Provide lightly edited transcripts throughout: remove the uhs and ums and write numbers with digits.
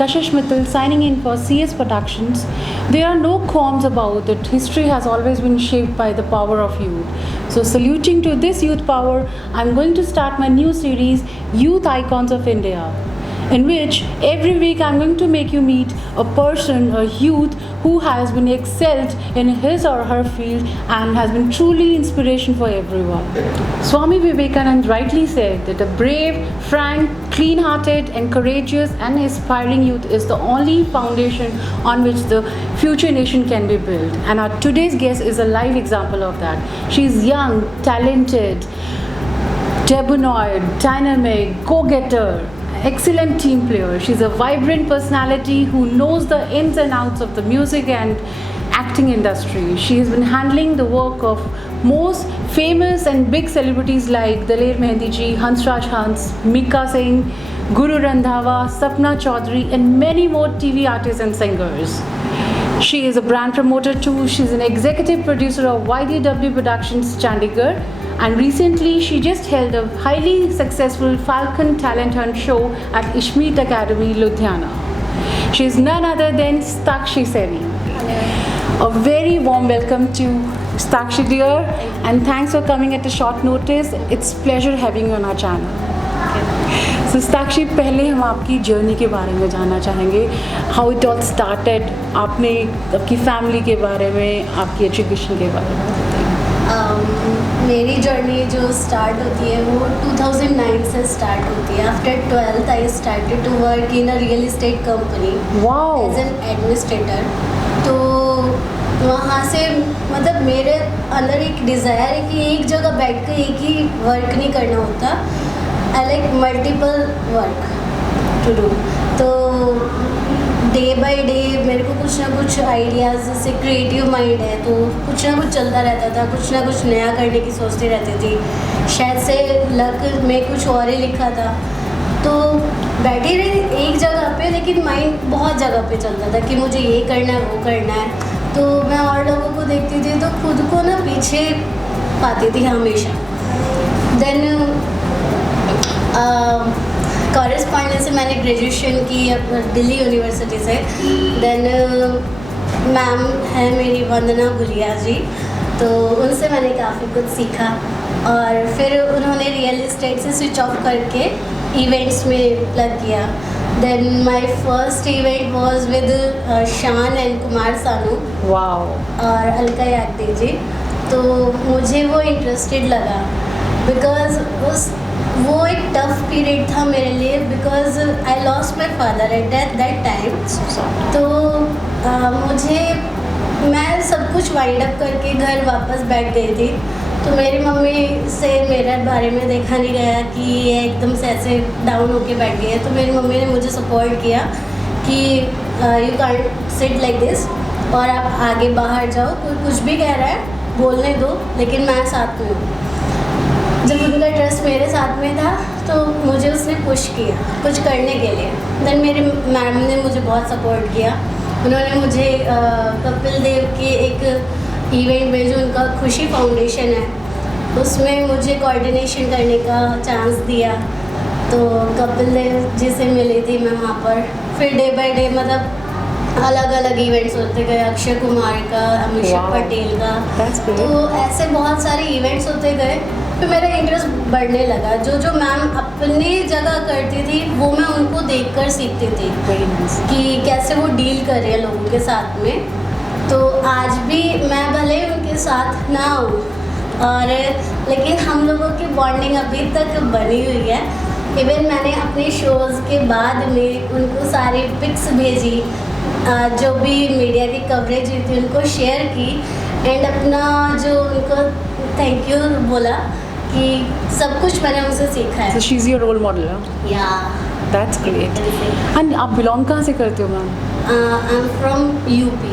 Kashish Mittal signing in for CS Productions. There are no qualms about it. History has always been shaped by the power of youth. So, saluting to this youth power, I'm going to start my new series, Youth Icons of India, in which every week I'm going to make you meet a person, a youth who has been excelled in his or her field and has been truly inspiration for everyone. Swami Vivekanand rightly said that a brave, frank, clean-hearted and courageous and aspiring youth is the only foundation on which the future nation can be built. And our today's guest is a live example of that. She is young, talented, debonair, dynamic, go-getter, excellent team player. She's a vibrant personality who knows the ins and outs of the music and acting industry. She has been handling the work of most famous and big celebrities like Daler Mehendi ji, Hansraj Hans, Mika Singh, Guru Randhawa, Sapna Chaudhary and many more TV artists and singers. She is a brand promoter too. She's an executive producer of YDW Productions Chandigarh, and recently she just held a highly successful Falcon Talent Hunt show at Ishmeet Academy, Ludhiana. She is none other than Stakshi Seri. A very warm welcome to Stakshi dear, and thanks for coming at a short notice. It's pleasure having you on our channel. So Stakshi, पहले हम आपकी जर्नी के बारे में जानना चाहेंगे. How it all started, आपने आपकी फैमिली के बारे में, आपकी एजुकेशन के बारे में बताइए. मेरी जर्नी जो स्टार्ट होती है वो 2009 से स्टार्ट होती है. After 12th I started to work in a real estate company as an administrator. तो वहाँ से मतलब मेरे अंदर एक डिज़ायर है कि एक जगह बैठ कर एक ही वर्क नहीं करना होता. I like multiple work to do. तो डे बाय डे मेरे को कुछ ना कुछ आइडियाज़, जैसे क्रिएटिव माइंड है तो कुछ ना कुछ चलता रहता था, कुछ ना कुछ नया करने की सोचती रहती थी. शायद से लक में कुछ और ही लिखा था. तो बैठी रही एक जगह पे, लेकिन माइंड बहुत जगह पे चलता था कि मुझे ये करना है, वो करना है. तो मैं और लोगों को देखती थी तो खुद को ना पीछे पाती थी हमेशा. देन कॉरेस्पॉन्डेंस से मैंने ग्रेजुएशन की दिल्ली यूनिवर्सिटी से. देन मैम है मेरी वंदना गुलिया जी, तो उनसे मैंने काफ़ी कुछ सीखा. और फिर उन्होंने रियल इस्टेट से स्विच ऑफ करके इवेंट्स में प्लग किया. Then my first event was with Shaan and Kumar Sanu, wow, और अलका याग्निक जी. तो मुझे वो इंटरेस्टेड लगा बिकॉज वो एक टफ पीरियड था मेरे लिए, because I lost my father eight that time. तो मैं सब कुछ वाइंड अप करके घर वापस बैठ गई थी. तो मेरी मम्मी से मेरे बारे में देखा नहीं गया कि ये एकदम से ऐसे डाउन होके बैठ गई है. तो मेरी मम्मी ने मुझे सपोर्ट किया कि you can't sit like this, और आप आगे बाहर जाओ, कोई कुछ भी कह रहा है बोलने दो, लेकिन मैं साथ में हूँ. जब उनका ट्रस्ट मेरे साथ में था तो मुझे उसने पुश किया कुछ करने के लिए. देन मेरी मैम ने मुझे बहुत सपोर्ट किया. उन्होंने मुझे कपिल देव के एक इवेंट में, जो उनका खुशी फाउंडेशन है, उसमें मुझे कोऑर्डिनेशन करने का चांस दिया. तो कपिल देव जी से मिली थी मैं वहाँ पर. फिर डे बाय डे मतलब अलग अलग इवेंट्स होते गए, अक्षय कुमार का, अमीषा पटेल का. तो ऐसे बहुत सारे इवेंट्स होते गए. फिर मेरा इंटरेस्ट बढ़ने लगा. जो जो मैम अपनी जगह करती थी वो मैं उनको देखकर सीखती थी कि कैसे वो डील कर रहे हैं लोगों के साथ में. तो आज भी मैं भले उनके साथ ना हूँ, और लेकिन हम लोगों की बॉन्डिंग अभी तक बनी हुई है. इवन मैंने अपने शोज़ के बाद में उनको सारी पिक्स भेजी, जो भी मीडिया की कवरेज हुई थी उनको शेयर की, एंड अपना जो उनको थैंक यू बोला कि सब कुछ मैंने उनसे सीखा है. So she's your role model, huh? Yeah. That's great. And आप belong कहाँ से करते हो ma'am? I'm from UP.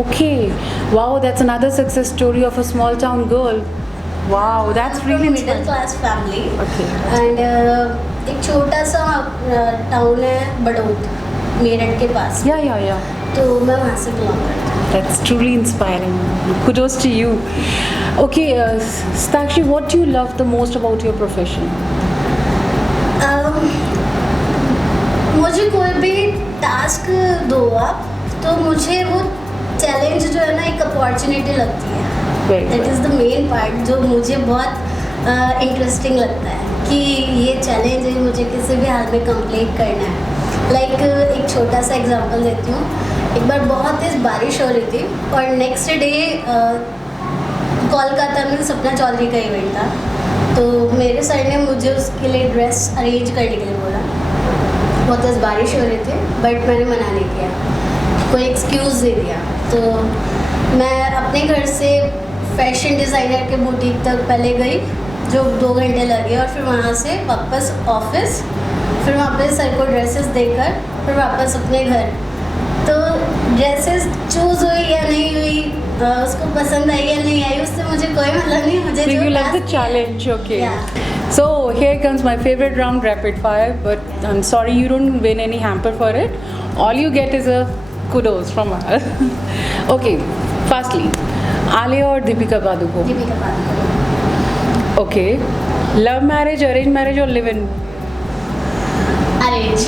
Okay. Wow, that's another success story of a small town girl. Wow, that's really middle class family. Okay. And एक छोटा सा टाउन है बड़ौद, मेरठ के पास. Yeah. तो मैं वहाँ से belong करती हूँ. That's truly inspiring. Kudos to you. Okay, Stakshi, what do you love the most about your profession? मुझे कोई भी टास्क दो आप, तो मुझे वो चैलेंज जो है ना एक अपॉर्चुनिटी लगती है। That is the main part जो मुझे बहुत इंटरेस्टिंग लगता है कि ये चैलेंज है, मुझे किसी भी हाल में कंप्लीट करना है। लाइक एक छोटा सा एग्जांपल देती हूँ। एक बार बहुत तेज़ बारिश हो रही थी और नेक्स्ट डे कोलकाता में सपना चौधरी का इवेंट था, तो मेरे सर ने मुझे उसके लिए ड्रेस अरेंज करने के लिए बोला। बहुत तेज़ बारिश हो रही थी बट मैंने मना नहीं किया, कोई एक्सक्यूज़ दे दिया। तो मैं अपने घर से फैशन डिज़ाइनर के बुटीक तक पहले गई, जो 2 घंटे लगे, और फिर वहाँ से वापस ऑफिस, फिर वहाँ पे सर को ड्रेसेस देकर फिर वापस अपने घर। तो ड्रेसेस चूज़ हुई या नहीं हुई, उसको पसंद आई या नहीं आई, उससे मुझे कोई मतलब नहीं। मुझे So जो you love the task- challenge, okay. Yeah. So here comes my favorite round, rapid fire, but I'm sorry you don't win any hamper for it. All you get is a kudos from us. Okay, firstly, Alia or Deepika Padukone? Deepika Padukone. Okay. Love marriage, arranged marriage or live-in? Arrange.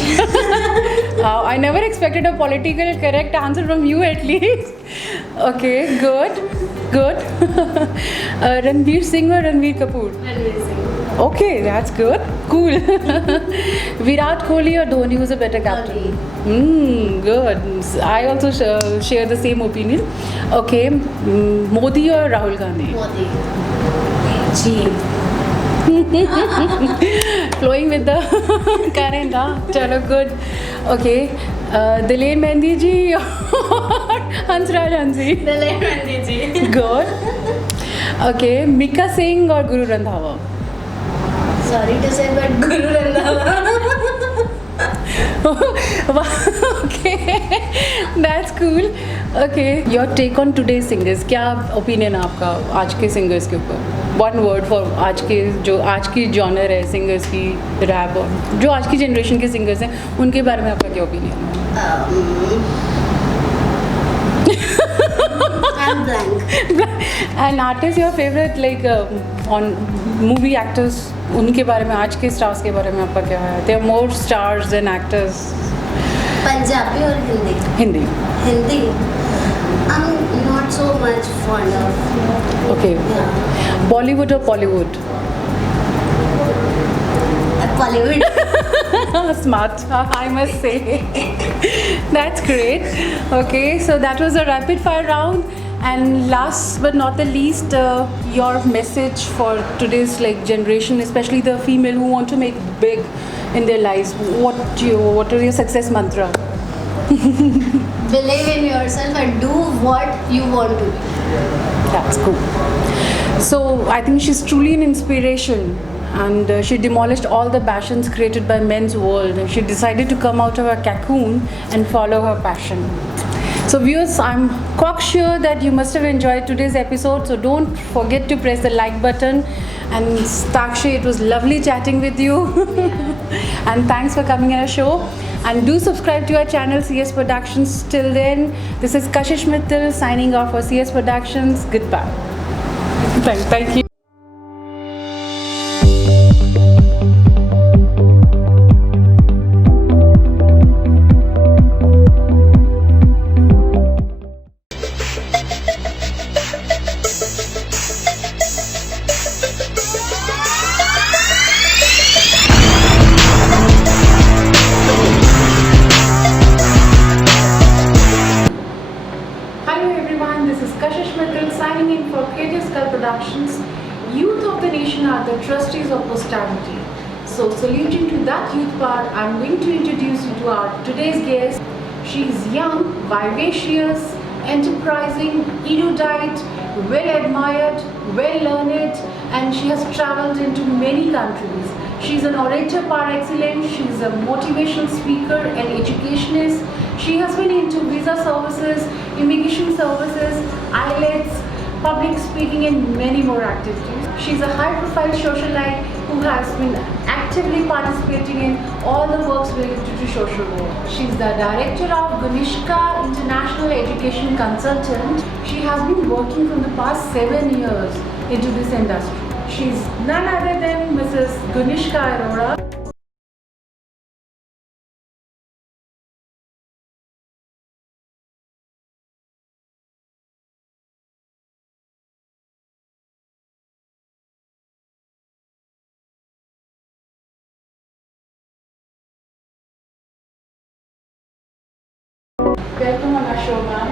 I never expected a political correct answer from you at least. Okay, good, good. Ranveer Singh or Ranveer Kapoor? Ranveer Singh. Okay, that's good. Cool. Virat Kohli or Dhoni, who's a better captain? Good. I also share the same opinion. Okay, Modi or Rahul Gandhi? Modi ji. Flowing with the current, huh? Chalo, good. Okay, Dilen Mehndi ji or Hansraj Hansi? Dilip Mehndi ji. Good. Okay, Mika Singh or Guru Randhawa? Sorry to say but Guru Randhawa. Okay, that's cool. Okay, your take on today's singers. क्या opinion है आपका आज के singers के ऊपर? One word for आज के जो आज की genre है singers की, rap और जो आज की generation के singers हैं उनके बारे में आपका क्या opinion है? I'm blank. And artist your favorite like on movie actors उनके बारे में आज के stars के बारे में आपका क्या है? There are more stars than actors. Punjabi और हिंदी। हिंदी. Hindi I'm not so much fond of. Okay. Yeah. Bollywood or Bollywood? Bollywood. Smart, I must say. That's great. Okay, so that was a rapid fire round. And last but not the least, your message for today's like generation, especially the female who want to make big in their lives. What are your success mantra? Believe in yourself and do what you want to do. That's cool. So I think she's truly an inspiration, and she demolished all the passions created by men's world. And she decided to come out of her cocoon and follow her passion. So viewers, I'm quite sure that you must have enjoyed today's episode. So don't forget to press the like button. And Sakshi, it was lovely chatting with you. And thanks for coming on our show. And do subscribe to our channel CS Productions. Till then, this is Kashish Mittal signing off for CS Productions. Goodbye. Thank you. Hello everyone, this is Kashish Mittal signing in for Creative Skull Productions. Youth of the nation are the trustees of posterity. So saluting to that youth power, I'm going to introduce you to our today's guest. She is young, vivacious, enterprising, erudite, well admired, well learned, and she has traveled into many countries. She is an orator par excellence, she is a motivational speaker and educationist. She has been into visa services, immigration services, IELTS, public speaking and many more activities. She is a high profile socialite who has been actively participating in all the works related to social work. She is the director of Gunishka International Education Consultant. She has been working from the past 7 years into this industry. She is none other than Mrs. Gunishka Arora. Welcome on our show, ma'am.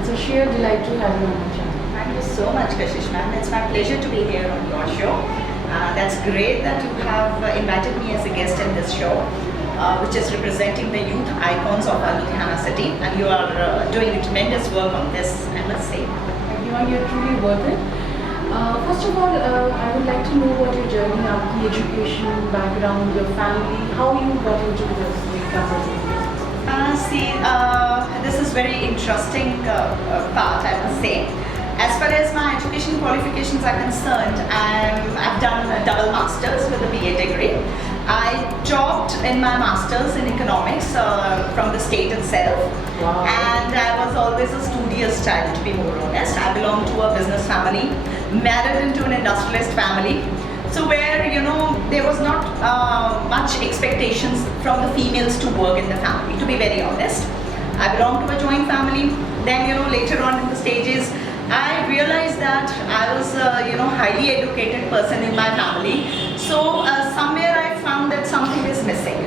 It's a sheer delight to have you on our channel. Thank you so much, Kashish ma'am. It's my pleasure to be here on your show. That's great that you have invited me as a guest in this show, which is representing the youth icons of our Ludhiana city. And you are doing tremendous work on this, I must say. Everyone, you're truly worth it. First of all, I would like to know about your journey up, the education, background, your family, how you got into this consulting business. This is very interesting part, I must say. As far as my education qualifications are concerned, I've done a double masters with a BA degree. I topped in my masters in economics from the state itself. Wow. And I was always a studious child, to be more honest. I belong to a business family, married into an industrialist family. So where, there was not much expectations from the females to work in the family, to be very honest. I belong to a joint family. Then, later on in the stages, I realized that I was highly educated person in my family. So somewhere I found that something is missing.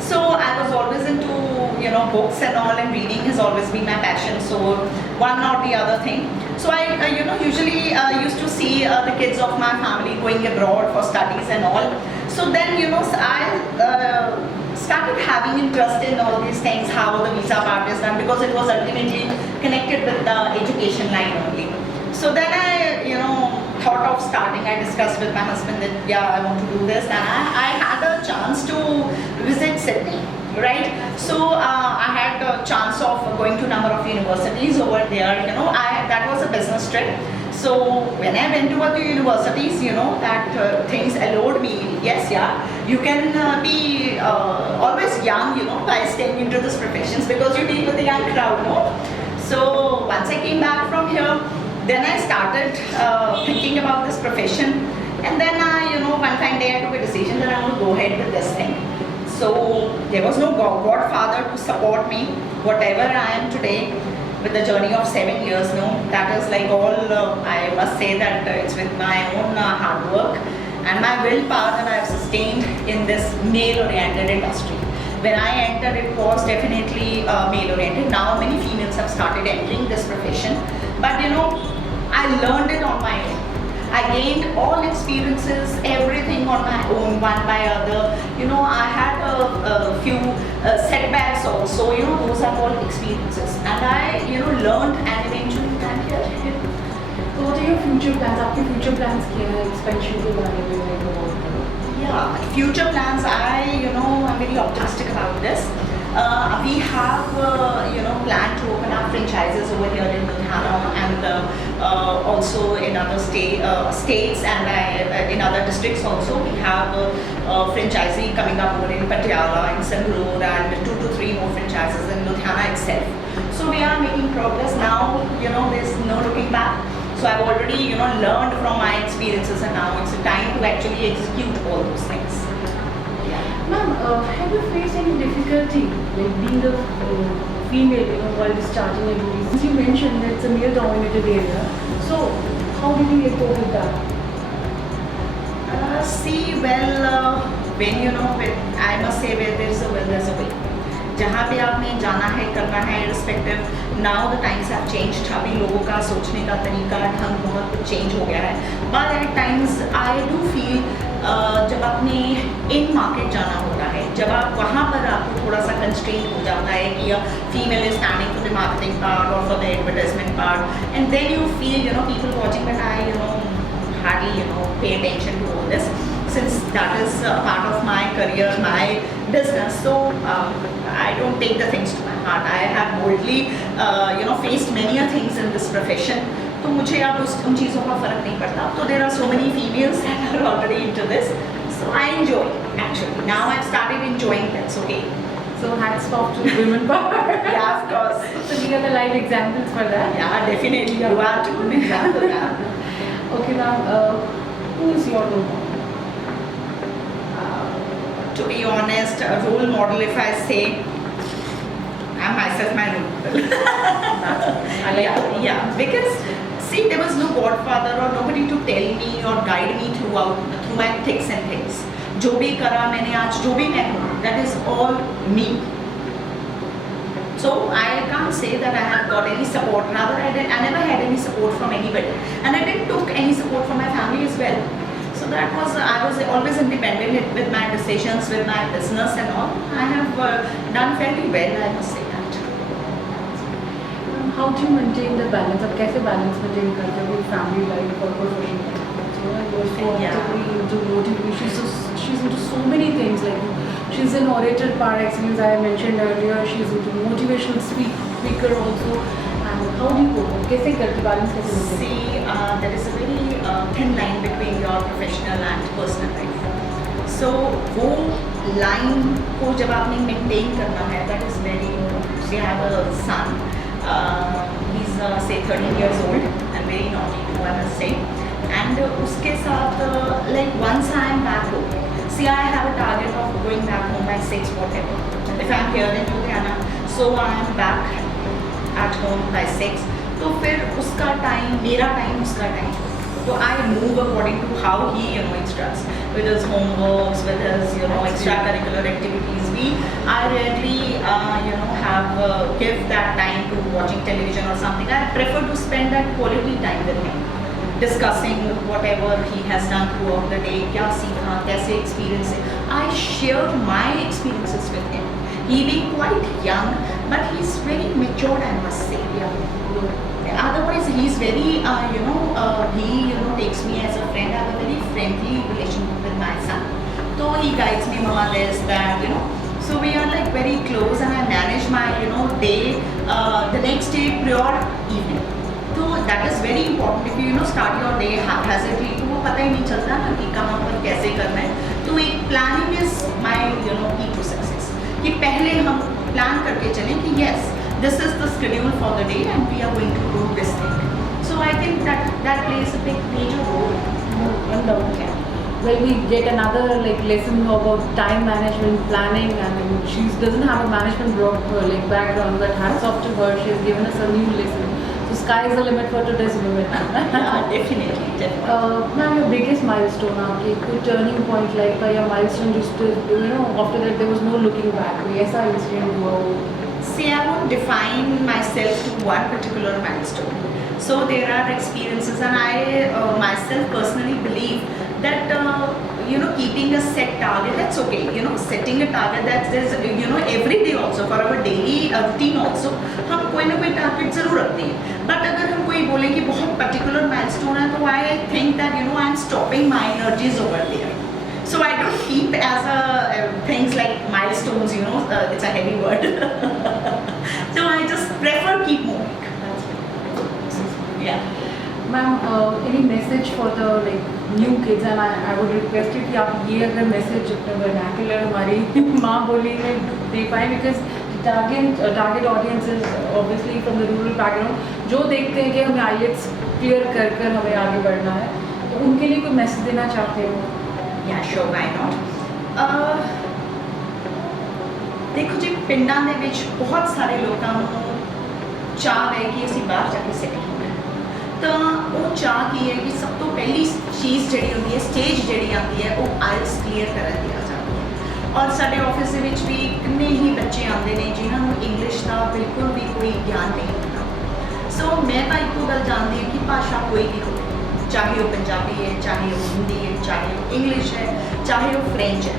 So I was always into, books and all, and reading has always been my passion. So one or the other thing. So I, usually used to see the kids of my family going abroad for studies and all. So then, I started having interest in all these things, how the visa part is done, because it was ultimately connected with the education line only. So then I, thought of starting. I discussed with my husband that, yeah, I want to do this, and I had a chance to visit Sydney, right? So I had a chance of going to a number of universities over there. That was a business trip. So when I went to the universities, that things allowed me, yes, yeah, you can be always young, by staying into these professions, because you deal with the young crowd, no? So once I came back from here, then I started thinking about this profession, and then one fine day I took a decision that I want to go ahead with this thing. So there was no godfather to support me, whatever I am today, with the journey of 7 years, that is like all, I must say that it's with my own hard work and my willpower that I have sustained in this male-oriented industry. When I entered, it was definitely male-oriented. Now many females have started entering this profession, but I learned it on my own. I gained all experiences, everything on my own, one by other. I had a few setbacks also. Those are all experiences, and I learned, and eventually I'm here. So what are your future plans? आपके future plans क्या है? Expansion के बारे में like about Yeah, future plans. I'm very optimistic about this. We have, planned to open up franchises over here in Ludhiana and also in other states and in other districts also. We have a franchisee coming up over in Patiala, in Sangrur, and 2 to 3 more franchises in Ludhiana itself. So we are making progress now. There's no looking back. So I've already, learned from my experiences, and now it's a time to actually execute all those things. Ma'am, have you faced any difficulty like being a female, while starting a business? Since you mentioned that it's a male-dominated area, so how did you cope with that? When I must say, where there's a will, there's a way. जहाँ पे आपने जाना है, करना है, irrespective, now the times have changed. अभी लोगों का सोचने का तरीका, ढंग बहुत कुछ change हो गया है. But at times I do feel जब अपने इन मार्केट जाना होता है, जब आप वहाँ पर आपको थोड़ा सा कंस्ट्रेंट हो जाता है कि female is standing for the marketing part और for the advertisement part, and then you feel people watching, but I hardly pay attention to all this, since that is part of my career, my business. So I don't take the things to my heart. I have boldly faced many things in this profession. तो मुझे अब उन चीज़ों का फर्क नहीं पड़ता. So there are so many females that are already into this. So I enjoy actually. Now I've started enjoying that. So okay. So hats off to the women power. Yeah, of course. So we are the live examples for that. Yeah, definitely. Yeah. You are too an example. Yeah. Okay, ma'am. Who is your role model? To be honest, a role model, if I say, I'm myself my role model. I like yeah, because see, there was no godfather or nobody to tell me or guide me through my thick and things. जो भी करा मैंने आज, जो भी मैं हूँ, that is all me. So I can't say that I have got any support. Rather, I never had any support from anybody, and I didn't took any support from my family as well. So that was, I was always independent with my decisions, with my business and all. I have done fairly well, I must say that. How do you maintain the balance? अब कैसे balance maintain करते हो family life और professional life? You know, you're so Yeah. actively into motivation. She's into so many things. Like she's an orator par excellence. I mentioned earlier. She's into motivational speaker also. And how do you cope? कैसे करते balance कैसे maintain? See, there is a very thin line between your professional and personal life. So वो line को जब आपने maintain करना है, that is very. We have a son. He's say 13 years old and very naughty too, I must say. And उसके साथ like once I am back home. See, I have a target of going back home by 6 whatever. If I'm here in Ludhiana, so I am back at home by 6. तो फिर उसका टाइम, मेरा टाइम, उसका टाइम, तो I move according to how he instructs with his homeworks, with his extracurricular activities. I rarely have give that time to watching television or something. I prefer to spend that quality time with him, discussing whatever he has done throughout the day, क्या सीखा, कैसे experience है. I share my experiences with him. He being quite young, but he's very matured, I must say. Otherwise, he's very, he takes me as a friend. I have a very friendly relationship with my son. So he guides me, mama this, that, So we are like very close, and I manage my, day, the next day, prior evening. So that is very important. If you, start your day haphazardly, तो वो पता ही नहीं चलता ना कि कहाँ पर कैसे करना है. तो एक planning is my, key to success. कि पहले हम plan करके चलें कि yes, this is the schedule for the day and we are going to do this thing. So I think that plays a big major role. Wonderful. Well, we get another lesson about time management, planning, and she doesn't have a management background, but hats off to her. She has given us a new lesson. So sky is the limit for today's women. Yeah, definitely. Ma'am, your biggest milestone, आपकी कोई turning point like या milestone just after that there was no looking back. कोई ऐसा incident हुआ हो? See, I won't define myself to one particular milestone. So there are experiences, and I myself personally believe that keeping a set target, that's okay. Setting a target, that's there's every day also for our daily routine also हम कोई ना कोई target जरूर रखते हैं. But अगर हम कोई बोले कि बहुत particular milestone है, तो I think that I'm stopping my energies over there. So I don't keep as things like milestones, it's a heavy word. So I just prefer keep moving. Yeah. Ma'am, any message for the new kids? And I would request you कि आप ये अगर message अपने vernacular हमारी माँ बोली में दे पाएँ, because target audience is obviously from the rural background, जो देखते हैं कि हमें IELTS clear कर हमें आगे बढ़ना है, तो उनके लिए कोई message देना चाहते हो? Yeah, sure, why not? देखो जी, ਪਿੰਡਾਂ ਦੇ ਵਿੱਚ ਬਹੁਤ ਸਾਰੇ ਲੋਕਾਂ ਨੂੰ ਚਾਹ ਹੈ ਕਿ ਅਸੀਂ ਬਾਹਰ ਜਾ ਕੇ ਸੈਟਲ ਹੋਣਾ ਹੈ. ਤਾਂ ਉਹ ਚਾਹ ਕੀ ਹੈ ਕਿ ਸਭ ਤੋਂ ਪਹਿਲੀ ਚੀਜ਼ ਜਿਹੜੀ ਹੁੰਦੀ ਹੈ, ਸਟੇਜ ਜਿਹੜੀ ਆਉਂਦੀ ਹੈ, ਉਹ ਆਇਲਸ ਕਲੀਅਰ ਕਰਨ ਦੀ ਆ ਜਾਂਦੀ ਹੈ. ਔਰ ਸਾਡੇ ਆਫਿਸ ਦੇ ਵਿੱਚ ਵੀ ਕਿੰਨੇ ਹੀ ਬੱਚੇ ਆਉਂਦੇ ਨੇ ਜਿਨ੍ਹਾਂ ਨੂੰ ਇੰਗਲਿਸ਼ ਦਾ ਬਿਲਕੁਲ ਵੀ ਕੋਈ ਗਿਆਨ ਨਹੀਂ ਹੁੰਦਾ. ਸੋ ਮੈਂ ਤਾਂ ਇੱਕੋ ਗੱਲ ਜਾਣਦੀ ਹਾਂ ਕਿ ਭਾਸ਼ਾ ਕੋਈ ਵੀ ਹੋਵੇ, ਚਾਹੇ ਉਹ ਪੰਜਾਬੀ ਹੈ, ਚਾਹੇ ਉਹ ਹਿੰਦੀ ਹੈ, ਚਾਹੇ ਉਹ ਇੰਗਲਿਸ਼ ਹੈ, ਚਾਹੇ ਉਹ ਫ੍ਰੈਂਚ ਹੈ,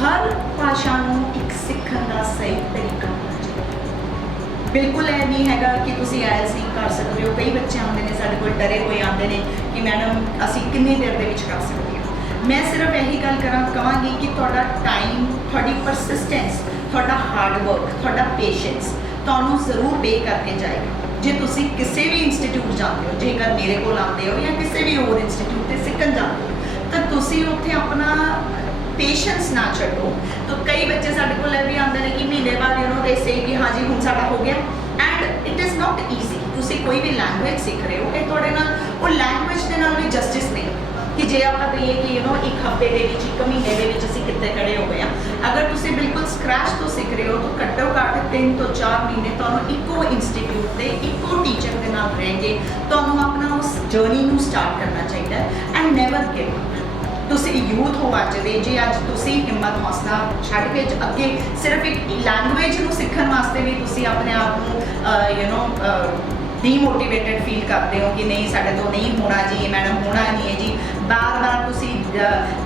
ਹਰ ਭਾਸ਼ਾ ਨੂੰ ਇੱਕ ਸਿੱਖਣ ਦਾ ਸਹੀ ਤਰੀਕਾ ਹੋਣਾ ਚਾਹੀਦਾ. ਬਿਲਕੁਲ ਇਹ ਨਹੀਂ ਹੈਗਾ ਕਿ ਤੁਸੀਂ ਆਇਲਸ ਨਹੀਂ ਕਰ ਸਕਦੇ ਹੋ. ਕਈ ਬੱਚੇ ਆਉਂਦੇ ਨੇ ਸਾਡੇ ਕੋਲ ਡਰੇ ਹੋਏ ਆਉਂਦੇ ਨੇ ਕਿ ਮੈਡਮ ਅਸੀਂ ਕਿੰਨੀ ਦੇਰ ਦੇ ਵਿੱਚ ਕਰ ਸਕਦੇ ਹਾਂ. ਮੈਂ ਸਿਰਫ ਇਹੀ ਗੱਲ ਕਹਾਂਗੀ ਕਿ ਤੁਹਾਡਾ ਟਾਈਮ, ਤੁਹਾਡੀ ਪਰਸਿਸਟੈਂਸ, ਤੁਹਾਡਾ ਹਾਰਡ ਵਰਕ, ਤੁਹਾਡਾ ਪੇਸ਼ੈਂਸ ਤੁਹਾਨੂੰ ਜ਼ਰੂਰ ਪੇ ਕਰਕੇ ਜਾਏਗਾ. ਜੇ ਤੁਸੀਂ ਕਿਸੇ ਵੀ ਇੰਸਟੀਟਿਊਟ ਜਾਂਦੇ ਹੋ, ਜੇਕਰ ਮੇਰੇ ਕੋਲ ਆਉਂਦੇ ਹੋ ਜਾਂ ਕਿਸੇ ਵੀ ਹੋਰ ਇੰਸਟੀਟਿਊਟ 'ਤੇ ਸਿੱਖਣ ਜਾਂਦੇ ਹੋ, ਤਾਂ ਤੁਸੀਂ ਉੱਥੇ ਆਪਣਾ ਪੇਸ਼ੈਂਸ ਨਾ ਛੱਡੋ. ਤਾਂ ਕਈ ਬੱਚੇ ਸਾਡੇ ਕੋਲ ਇਹ ਵੀ ਆਉਂਦੇ ਨੇ ਕਿ ਮਹੀਨੇ ਬਾਅਦ ਦੇ ਸੇ ਕਿ ਹਾਂਜੀ ਹੁਣ ਸਾਡਾ ਹੋ ਗਿਆ. And it is not easy. ਤੁਸੀਂ ਕੋਈ ਵੀ ਲੈਂਗੁਏਜ ਸਿੱਖ ਰਹੇ ਹੋ, ਇਹ ਤੁਹਾਡੇ ਨਾਲ ਉਹ ਲੈਂਗੁਏਜ ਦੇ ਨਾਲ ਵੀ ਜਸਟਿਸ ਨਹੀਂ ਕਿ ਜੇ ਆਪਾਂ ਕਹੀਏ ਕਿ ਇੱਕ ਹਫ਼ਤੇ ਦੇ ਵਿੱਚ, ਇੱਕ ਮਹੀਨੇ ਦੇ ਵਿੱਚ ਅਸੀਂ ਕਿੱਥੇ ਖੜੇ ਹੋ ਗਏ ਹਾਂ. ਅਗਰ ਤੁਸੀਂ ਬਿਲਕੁਲ ਸਕ੍ਰੈਚ ਤੋਂ ਸਿੱਖ ਰਹੇ ਹੋ ਤਾਂ ਘੱਟੋ ਘੱਟ 3 ਤੋਂ 4 ਮਹੀਨੇ ਤੁਹਾਨੂੰ ਇੱਕੋ ਇੰਸਟੀਟਿਊਟ 'ਤੇ ਇੱਕੋ ਟੀਚਰ ਦੇ ਨਾਲ ਰਹਿ ਕੇ ਤੁਹਾਨੂੰ ਆਪਣਾ ਉਸ ਜਰਨੀ ਨੂੰ ਸਟਾਰਟ ਕਰਨਾ ਚਾਹੀਦਾ ਹੈ. And never give up. ਤੁਸੀਂ ਯੂਥ ਹੋ ਅੱਜ ਦੇ, ਜੇ ਅੱਜ ਤੁਸੀਂ ਹਿੰਮਤ ਹੌਸਲਾ ਛੱਡ ਕੇ ਅੱਗੇ ਸਿਰਫ ਇੱਕ ਲੈਂਗੁਏਜ ਨੂੰ ਸਿੱਖਣ ਵਾਸਤੇ ਵੀ ਤੁਸੀਂ ਆਪਣੇ ਆਪ ਨੂੰ ਡੀਮੋਟੀਵੇਟਡ ਫੀਲ ਕਰਦੇ ਹੋ ਕਿ ਨਹੀਂ ਸਾਡੇ ਤੋਂ ਨਹੀਂ ਹੋਣਾ ਜੀ, ਮੈਡਮ ਹੋਣਾ ਨਹੀਂ ਹੈ ਜੀ, ਬਾਰ-ਬਾਰ ਤੁਸੀਂ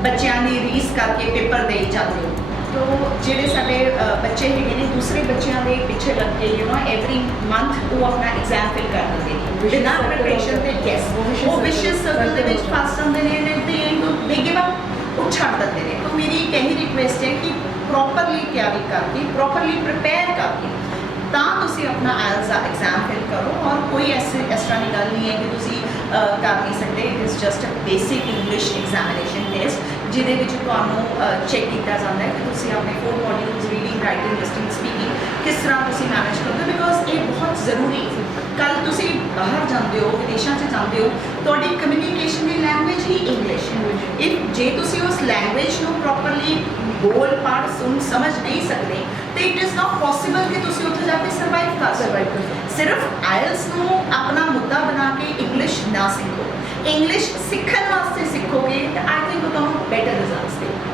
ਬੱਚਿਆਂ ਦੀ ਰੀਸ ਕਰਕੇ ਪੇਪਰ ਦੇਈ ਜਾਂਦੇ ਹੋ। ਤੋ ਜਿਹੜੇ ਸਾਡੇ ਬੱਚੇ ਹੈਗੇ ਨੇ ਦੂਸਰੇ ਬੱਚਿਆਂ ਦੇ ਪਿੱਛੇ ਲੱਗ ਕੇ ਐਵਰੀ ਮੰਥ ਉਹ ਆਪਣਾ ਐਗਜ਼ਾਮ ਫਿਲ ਕਰ ਦਿੰਦੇ ਨੇ ਬਿਨਾਂ ਪ੍ਰੈਪਰੇਸ਼ਨ ਤੇ। ਯੈਸ, ਉਹ ਵਿਸ਼ੇਸ ਸਰਕਲ ਦੇ ਵਿੱਚ ਫਸ ਜਾਂਦੇ ਨੇ ਐਂਡ ਦੇ ਐਂਡ ਦੇ ਗਿਵ ਅਪ, ਉਹ ਛੱਡ ਦਿੰਦੇ ਨੇ। ਤਾਂ ਮੇਰੀ ਇੱਕ ਇਹੀ ਰਿਕੁਐਸਟ ਹੈ ਕਿ ਪ੍ਰੋਪਰਲੀ ਤਿਆਰੀ ਕਰਕੇ, ਪ੍ਰੋਪਰਲੀ ਪ੍ਰਿਪੇਅਰ ਕਰਕੇ ਤਾਂ ਤੁਸੀਂ ਆਪਣਾ ਆਇਲਸ ਦਾ ਐਗਜ਼ਾਮ ਫਿਲ ਕਰੋ। ਔਰ ਕੋਈ ਇਸ ਤਰ੍ਹਾਂ ਦੀ ਗੱਲ ਨਹੀਂ ਹੈ ਕਿ ਤੁਸੀਂ ਕਰ ਨਹੀਂ ਸਕਦੇ। It is just a basic English examination test ਜਿਹਦੇ ਵਿੱਚ ਤੁਹਾਨੂੰ ਚੈੱਕ ਕੀਤਾ ਜਾਂਦਾ ਹੈ ਕਿ ਤੁਸੀਂ ਆਪਣੇ 4 modules reading, writing, listening, speaking ਕਿਸ ਤਰ੍ਹਾਂ ਤੁਸੀਂ ਮੈਨੇਜ ਕਰਦੇ ਹੋ, ਬਿਕੋਜ਼ ਇਹ ਬਹੁਤ ਜ਼ਰੂਰੀ ਹੈ। ਕੱਲ ਤੁਸੀਂ ਬਾਹਰ ਜਾਂਦੇ ਹੋ, ਵਿਦੇਸ਼ਾਂ 'ਚ ਜਾਂਦੇ ਹੋ, ਤੁਹਾਡੀ ਕਮਿਊਨੀਕੇਸ਼ਨ ਦੀ ਲੈਂਗੁਏਜ ਹੀ ਇੰਗਲਿਸ਼ ਹੈ। ਜੇ ਤੁਸੀਂ ਉਸ ਲੈਂਗੁਏਜ ਨੂੰ ਪ੍ਰੋਪਰਲੀ ਬੋਲ ਪੜ੍ਹ ਸੁਣ ਸਮਝ ਨਹੀਂ ਸਕਦੇ ਤੇ ਇਟ ਇਜ਼ ਨਾਟ ਪੋਸੀਬਲ ਕਿ ਤੁਸੀਂ ਉੱਥੇ ਜਾ ਕੇ ਸਰਵਾਈਵ ਕਰ ਸਕੋ। ਸਿਰਫ ਆਇਲਸ ਨੂੰ ਆਪਣਾ ਮੁੱਦਾ ਬਣਾ ਕੇ ਇੰਗਲਿਸ਼ ਨਾ ਸਿੱਖੋ। ਇੰਗਲਿਸ਼ ਸਿੱਖਣ ਵਾਸਤੇ ਸਿੱਖੋਗੇ ਤਾਂ ਆਈ ਥਿੰਕ ਤੁਹਾਨੂੰ ਬੈਟਰ ਰਿਜ਼ਲਟਸ ਦੇਗਾ।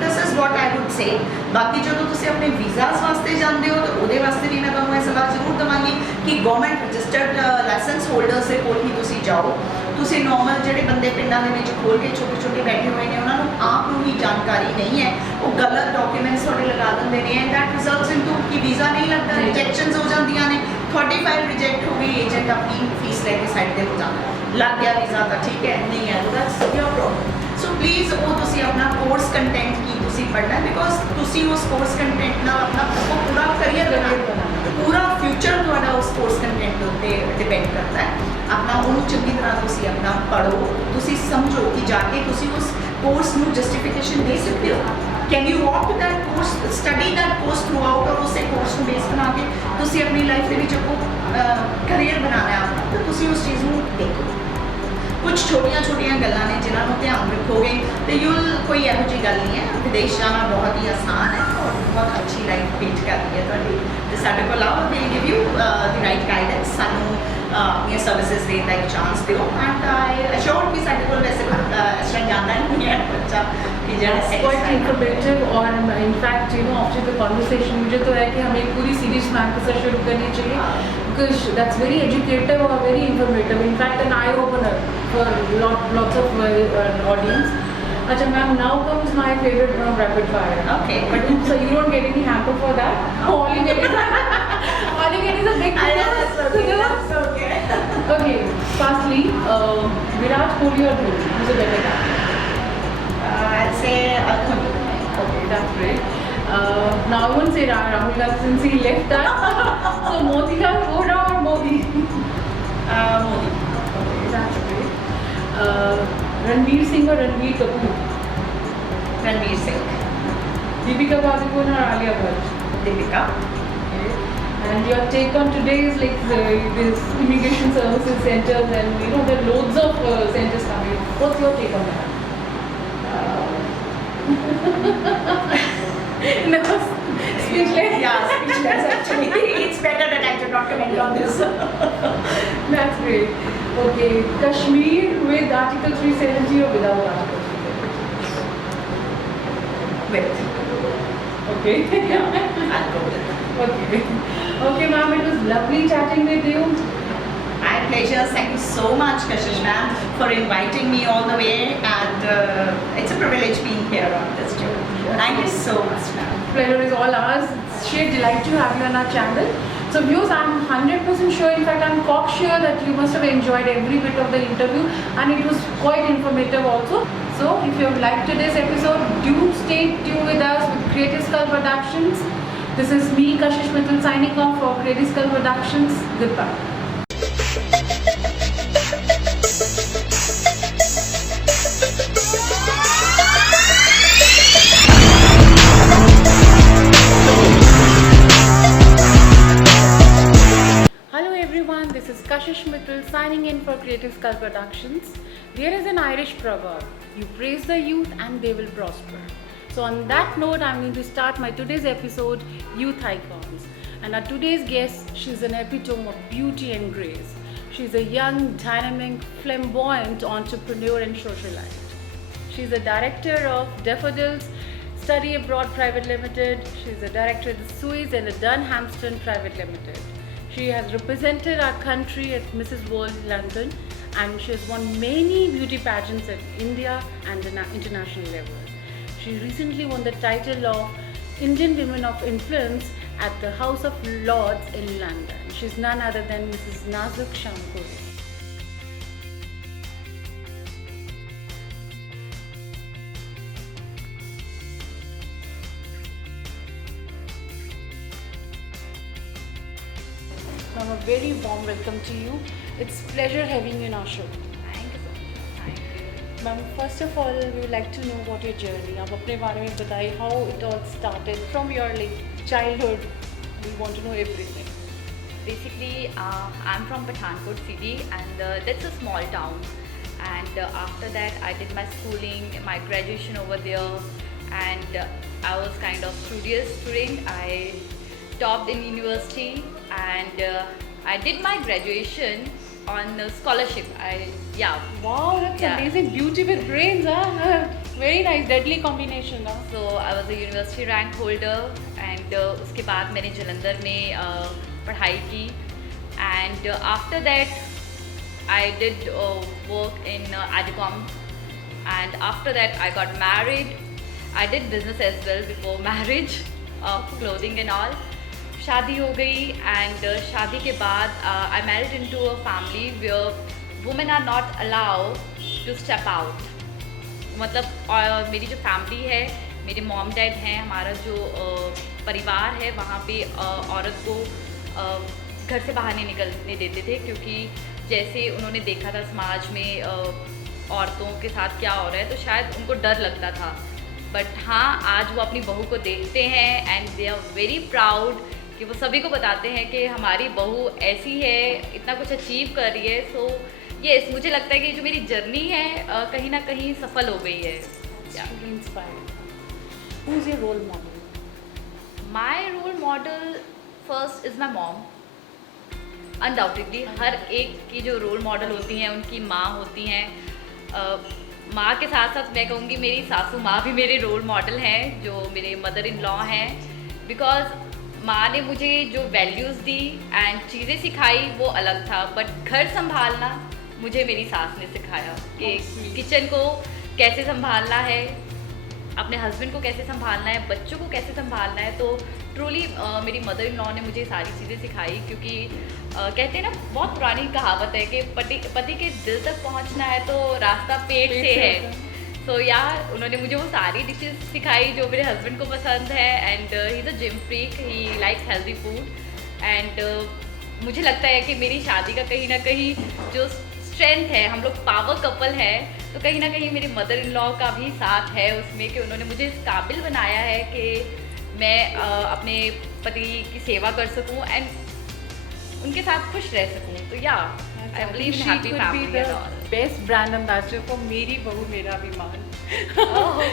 This is what I would say. ਬਾਕੀ ਜਦੋਂ ਤੁਸੀਂ ਆਪਣੇ ਵੀਜ਼ਾਸ ਵਾਸਤੇ ਜਾਂਦੇ ਹੋ ਤਾਂ ਉਹਦੇ ਵਾਸਤੇ ਵੀ ਮੈਂ ਤੁਹਾਨੂੰ ਇਹ ਸਲਾਹ ਜ਼ਰੂਰ ਦੇਵਾਂਗੀ ਕਿ ਗਵਰਨਮੈਂਟ ਰਜਿਸਟਰਡ ਲਾਇਸੈਂਸ ਹੋਲਡਰਸ ਦੇ ਕੋਲ ਹੀ ਤੁਸੀਂ ਜਾਓ। ਤੁਸੀਂ ਨੋਰਮਲ ਜਿਹੜੇ ਬੰਦੇ ਪਿੰਡਾਂ ਦੇ ਵਿੱਚ ਖੋਲ ਕੇ ਛੋਟੇ ਛੋਟੇ ਬੈਠੇ ਹੋਏ ਨੇ ਉਹਨਾਂ ਨੂੰ ਆਪ ਨੂੰ ਹੀ ਜਾਣਕਾਰੀ ਨਹੀਂ ਹੈ, ਉਹ ਗਲਤ ਡਾਕੂਮੈਂਟਸ ਤੁਹਾਡੇ ਲਗਾ ਦਿੰਦੇ ਨੇ ਐਂਡ ਦੈਟ ਰਿਜ਼ਲਟਸ ਇਨਟੂ ਕਿ ਵੀਜ਼ਾ ਨਹੀਂ ਲੱਗਦਾ, ਰਿਜੈਕਸ਼ਨਸ ਹੋ ਜਾਂਦੀਆਂ ਨੇ। ਤੁਹਾਡੀ ਫਾਈਲ ਰਿਜੈਕਟ ਹੋ ਗਈ, ਏਜੰਟ ਆਪਣੀ ਫੀਸ ਲੈ ਕੇ ਸਾਈਡ ਤੇ ਹੋ ਜਾਂਦਾ, ਲੱਗ ਗਿਆ ਵੀਜ਼ਾ ਤਾਂ ਠੀਕ ਹੈ, ਨਹੀਂ ਹੈ ਦੈਟਸ ਯੋਰ ਪ੍ਰੋਬਲਮ। ਸੋ ਪਲੀਜ਼ ਉਹ ਤੁਸੀਂ ਆਪਣਾ ਕੋਰਸ ਕੰਟੈਂਟ ਕੀ ਤੁਸੀਂ ਪੜ੍ਹਨਾ, ਬਿਕੋਜ਼ ਤੁਸੀਂ ਉਸ ਕੋਰਸ ਕੰਟੈਂਟ ਨਾਲ ਆਪਣਾ ਪੂਰਾ ਕਰੀਅਰ ਬਣਾਉਣਾ, ਪੂਰਾ ਫਿਊਚਰ ਤੁਹਾਡਾ ਉਸ ਕੋਰਸ ਕੰਟੈਂਟ ਦੇ ਉੱਤੇ ਡਿਪੈਂਡ ਕਰਦਾ ਹੈ। ਆਪਣਾ ਉਹਨੂੰ ਚੰਗੀ ਤਰ੍ਹਾਂ ਤੁਸੀਂ ਆਪਣਾ ਪੜ੍ਹੋ, ਤੁਸੀਂ ਸਮਝੋ ਕਿ ਜਾ ਕੇ ਤੁਸੀਂ ਉਸ ਕੋਰਸ ਨੂੰ ਜਸਟੀਫਿਕੇਸ਼ਨ ਦੇ ਸਕਦੇ ਹੋ। Can you walk with that course, study that course through out, ਔਰ ਉਸੇ ਕੋਰਸ ਨੂੰ ਬੇਸ ਬਣਾ ਕੇ ਤੁਸੀਂ ਆਪਣੀ ਲਾਈਫ ਦੇ ਵਿੱਚ ਆਪਣਾ ਕਰੀਅਰ ਬਣਾਉਣਾ ਹੈ ਆਪਣਾ, ਤਾਂ ਤੁਸੀਂ ਉਸ ਚੀਜ਼ ਨੂੰ ਦੇਖੋ। ਕੁਝ ਛੋਟੀਆਂ ਛੋਟੀਆਂ ਗੱਲਾਂ ਨੇ ਜਿਨ੍ਹਾਂ ਨੂੰ ਧਿਆਨ ਰੱਖੋਗੇ ਤੇ ਕੋਈ ਇਹੋ ਜਿਹੀ ਗੱਲ ਨਹੀਂ ਹੈ। ਵਿਦੇਸ਼ ਜਾਣਾ ਬਹੁਤ ਹੀ ਆਸਾਨ ਹੈ ਔਰ ਬਹੁਤ ਅੱਛੀ ਲਾਈਫ ਵੇਟ ਕਰਦੀ ਹੈ ਤੁਹਾਡੀ। ਤੇ ਸਾਡੇ ਕੋਲ ਆਓ, ਵੀ give you the right guidance, ਸਾਨੂੰ ਆਪਣੀਆਂ ਸਰਵਿਸਿਜ਼ ਦੇਣ ਦਾ ਇੱਕ ਚਾਂਸ ਦਿਓ। ਐਂਡ ਆਈ ਅਸ਼ੋਰ ਕਿ ਸਾਡੇ ਕੋਲ ਵੈਸੇ ਇਸ ਤਰ੍ਹਾਂ ਜਾਂਦਾ ਨਹੀਂ ਹੈ ਬੱਚਾ कि That's quite informative और इनफैक्ट after the conversation मुझे तो है कि हमें एक पूरी सीरीज मैम के साथ शुरू करनी चाहिए because that's very educative or very informative, in fact an eye opener for lots of audience. Acha ma'am, now comes my favorite round, rapid fire. Okay. But so you don't get any hamper for that. All you get is a big That's okay. Okay, firstly, Virat Kohli or Dhoni, who's a better captain? I'd say Dhoni. Okay, that's great. Now I won't say Rahul Gandhi since he left that. So Motilal Vora or Modi? Modi. Okay, that's great. Ranveer Singh or Ranveer Kapoor? Ranveer Singh. Deepika Padukone or Alia Bhatt? Deepika. Okay. And your take on today's this immigration services centers and there are loads of centers coming. What's your take on that? No, speechless. Yeah, speechless actually. It's better that I do not comment on this. That's great. Okay, Kashmir with Article 370 or without Article 370? With. Okay. Yeah, I'll go with. Okay. Okay, ma'am, it was lovely chatting with you. My pleasure. Thank you so much, Kashish ma'am, for inviting me all the way, and it's a privilege being here on this show. Thank you so much, ma'am. Pleasure is all ours. It's sheer delight to have you on our channel. So viewers, I'm 100% sure, in fact I'm cocksure that you must have enjoyed every bit of the interview and it was quite informative also. So if you have liked today's episode, do stay tuned with us with Creative Skull Productions. This is me, Kashish Mittal, signing off for Creative Skull Productions. Goodbye. This is Kashish Mittal signing in for Creative Skull Productions. There is an Irish proverb, you praise the youth and they will prosper. So on that note, I'm going to start my today's episode, Youth Icons. And our today's guest, she's an epitome of beauty and grace. She's a young, dynamic, flamboyant entrepreneur and socialite. She's a director of Daffodils Study Abroad Private Limited. She's a director at the Suez and the Dunhampton Private Limited. She has represented our country at Mrs. World London, and she has won many beauty pageants at India and international level. She recently won the title of Indian Women of Influence at the House of Lords in London. She's none other than Mrs. Nazuk Shamkuri. Ma'am, a very warm welcome to you. It's pleasure having you in our show. Thank you so much. Thank you. Ma'am, first of all, we would like to know what your journey. आप अपने बारे में बताइए how it all started from your childhood. We want to know everything. Basically, I'm from Pathankot city, and that's a small town. And after that, I did my schooling, my graduation over there, and I was kind of studious student. I topped in university, and I did my graduation on scholarship. Wow, that's Yeah. amazing. Beauty with brains, huh? Very nice, deadly combination, huh? So I was a university rank holder, and उसके बाद मैंने जलंधर में पढ़ाई की, and after that I did work in Adicom, and after that I got married. I did business as well before marriage, clothing and all. शादी हो गई, and शादी के बाद I married into a family where women are not allowed to step out. मतलब मेरी जो फैमिली है, मेरे मॉम डैड हैं, हमारा जो परिवार है, वहाँ पे औरत को घर से बाहर नहीं निकलने देते थे, क्योंकि जैसे उन्होंने देखा था समाज में औरतों के साथ क्या हो रहा है, तो शायद उनको डर लगता था. बट हाँ, आज वो अपनी बहू को देखते हैं and they are very proud कि वो सभी को बताते हैं कि हमारी बहू ऐसी है, इतना कुछ अचीव कर रही है. सो यस, मुझे लगता है कि जो मेरी जर्नी है कहीं ना कहीं सफल हो गई है. Really inspiring. Who's your role model? My role model first is my mom. Undoubtedly हर एक की जो रोल मॉडल होती हैं उनकी माँ होती हैं. माँ के साथ साथ मैं कहूँगी मेरी सासू माँ भी मेरे रोल मॉडल हैं, जो मेरे मदर इन लॉ हैं. बिकॉज माँ ने मुझे जो वैल्यूज़ दी एंड चीज़ें सिखाई वो अलग था, बट घर संभालना मुझे मेरी सास ने सिखाया कि किचन को कैसे संभालना है, अपने हस्बैंड को कैसे संभालना है, बच्चों को कैसे संभालना है. तो ट्रूली मेरी मदर इन लॉ ने मुझे सारी चीज़ें सिखाई, क्योंकि कहते हैं ना, बहुत पुरानी कहावत है कि पति के दिल तक पहुंचना है तो रास्ता पेट से है. सो यार, उन्होंने मुझे वो सारी डिशेस सिखाई जो मेरे हस्बैंड को पसंद है. And he is a gym freak, he likes healthy food. And मुझे लगता है कि मेरी शादी का कहीं ना कहीं जो स्ट्रेंथ है, हम लोग पावर कपल है, तो कहीं ना कहीं मेरी मदर इन लॉ का भी साथ है उसमें, कि उन्होंने मुझे इस काबिल बनाया है कि मैं अपने पति की सेवा कर सकूं एंड उनके साथ खुश रह सकूं. तो या I believe She happy could be family the and all. best brand ambassador for मेरी बहू मेरा अभिमान.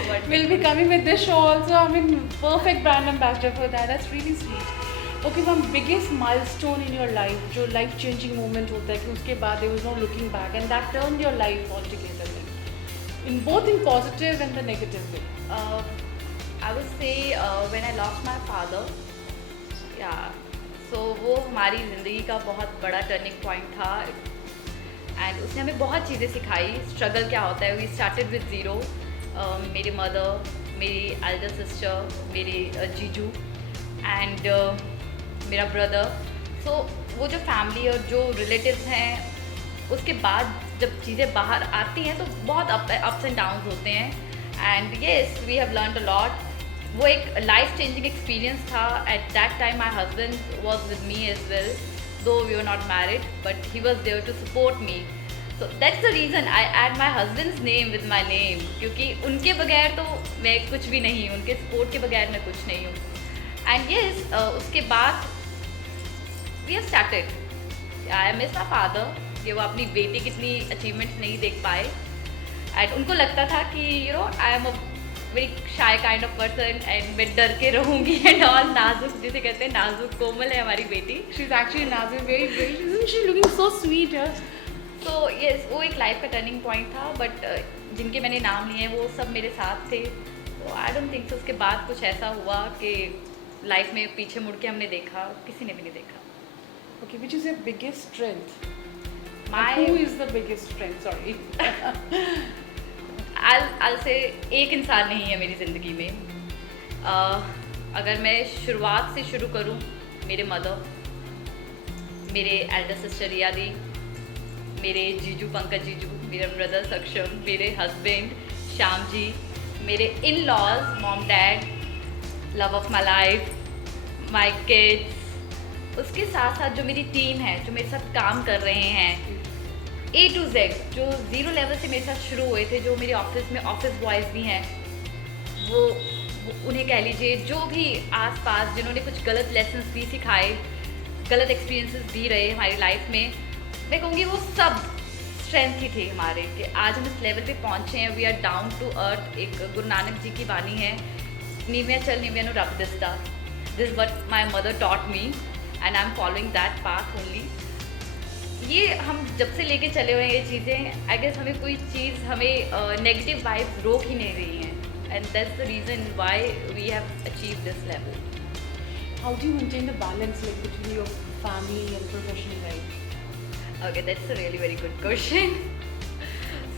but We'll be coming with this show also. I mean, perfect brand ambassador for that. That's really sweet. Okay, ma'am, biggest milestone in your life, जो life changing moment होता है कि उसके बाद there was no looking back and that turned your life altogether, in both in positive and the negative way. I would say when I lost my father, yeah, so वो हमारी ज़िंदगी का बहुत बड़ा टर्निंग पॉइंट था. एंड उसने हमें बहुत चीज़ें सिखाई, स्ट्रगल क्या होता है. We started with zero. मेरी मदर, मेरी एल्डर सिस्टर, मेरे जीजू एंड मेरा ब्रदर. सो वो जो फैमिली और जो रिलेटिव्स हैं, उसके बाद जब चीज़ें बाहर आती हैं तो बहुत अप्स एंड डाउन्स होते हैं. And yes, we have learned a lot. वो एक लाइफ चेंजिंग एक्सपीरियंस था. At that time my husband was with me as well, though we were not married, but he was there to support me. So that's the reason I add my husband's name with my name, क्योंकि उनके बगैर तो मैं कुछ भी नहीं हूँ, उनके सपोर्ट के बगैर मैं कुछ नहीं हूँ. एंड येस, उसके बाद we have started. I miss my father कि वो अपनी बेटी की इतनी अचीवमेंट्स नहीं देख पाए. एंड उनको लगता था कि you know I am a very shy kind of person and मैं डर के रहूँगी एंड ऑल. नाजुक जिसे कहते हैं, नाजुक कोमल है हमारी बेटी. She's actually Nazir, very isn't she looking so sweet? तो यस, वो एक लाइफ का टर्निंग पॉइंट था. बट जिनके मैंने नाम लिए हैं वो सब मेरे साथ थे, तो आई डोंट थिंक उसके बाद कुछ ऐसा हुआ कि लाइफ में पीछे मुड़ के हमने देखा, किसी ने भी नहीं देखा। Okay, which is your biggest strength? My- And who is the biggest strength? Sorry. I'll say एक इंसान नहीं है मेरी ज़िंदगी में। अगर मैं शुरुआत से शुरू करूं, मेरे मदर, मेरे एल्डर सिस्टर रिया दी, मेरे जीजू पंकज जीजू, मेरे ब्रदर सक्षम, मेरे हस्बैंड श्याम जी, मेरे in laws mom dad, love of my life, my kids, उसके साथ साथ जो मेरी टीम है जो मेरे साथ काम कर रहे हैं, A to Z, जो ज़ीरो लेवल से मेरे साथ शुरू हुए थे, जो मेरे ऑफिस में ऑफिस बॉयज़ भी हैं, वो उन्हें कह लीजिए, जो भी आसपास जिन्होंने कुछ गलत लेसन्स भी सिखाए, गलत एक्सपीरियंसेस भी रहे हमारी लाइफ में, मैं कहूँगी वो सब स्ट्रेंथ ही थे हमारे, कि आज हम इस लेवल पे पहुँचे हैं। We are down to earth. एक गुरु नानक जी की वाणी है, नीविया चल नीविया नु रब दिसदा, this what my mother taught me and I am following that path only. ये हम जब से लेके चले हुए हैं ये चीज़ें, आई गेस हमें कोई चीज़ हमें नेगेटिव वाइब्स रोक ही नहीं रही हैं, and that's the reason why we have achieve this level. How do you maintain the balance like between your family and professional life? Okay, that's a really very good question.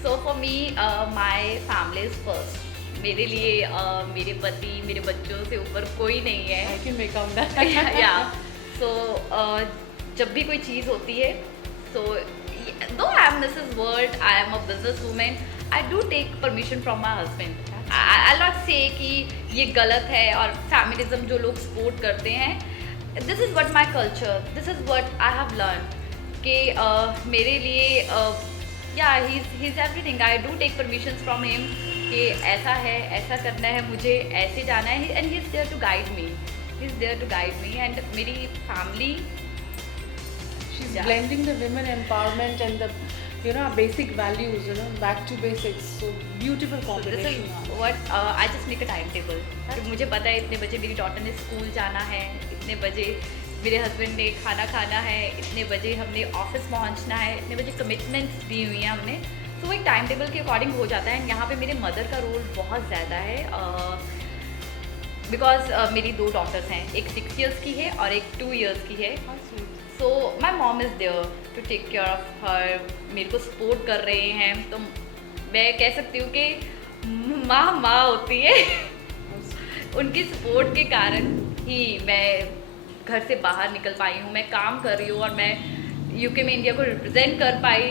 So for me, my family is first. मेरे लिए मेरे पति, मेरे बच्चों से ऊपर कोई नहीं है। I can make out that. Yeah. So जब भी कोई चीज़ होती है, so though I am Mrs. World, I am a businesswoman, I do take permission from my husband. I'll not say कि ये गलत है, और फेमिनिज्म जो लोग सपोर्ट करते हैं, this is what my culture, this is what I have learned, कि मेरे लिए yeah, he's everything. I do take permissions from him कि ऐसा है, ऐसा करना है, मुझे ऐसे जाना है, and he's there to guide me. He's there to guide me, and मेरी family, She's Yeah. blending the women empowerment and the basic values, back to basics. So beautiful this combination. is what I just make a timetable. कि मुझे पता है इतने बजे मेरी डॉटर ने स्कूल जाना है, इतने बजे मेरे हस्बैंड ने खाना खाना है, इतने बजे हमने ऑफिस पहुंचना है, इतने बजे कमिटमेंट्स दी हुई हैं हमने, तो वो एक टाइम टेबल के अकॉर्डिंग हो जाता है। यहाँ पे मेरे मदर का रोल बहुत ज़्यादा है, बिकॉज मेरी 2 डॉटर्स हैं, एक 6 years की है और एक 2 years की है। How sweet. So my mom is there to take care of her, मेरे को सपोर्ट कर रहे हैं, तो मैं कह सकती हूँ कि माँ होती है। उनकी सपोर्ट के कारण ही मैं घर से बाहर निकल पाई हूँ, मैं काम कर रही हूँ, और मैं यूके में इंडिया को रिप्रेजेंट कर पाई।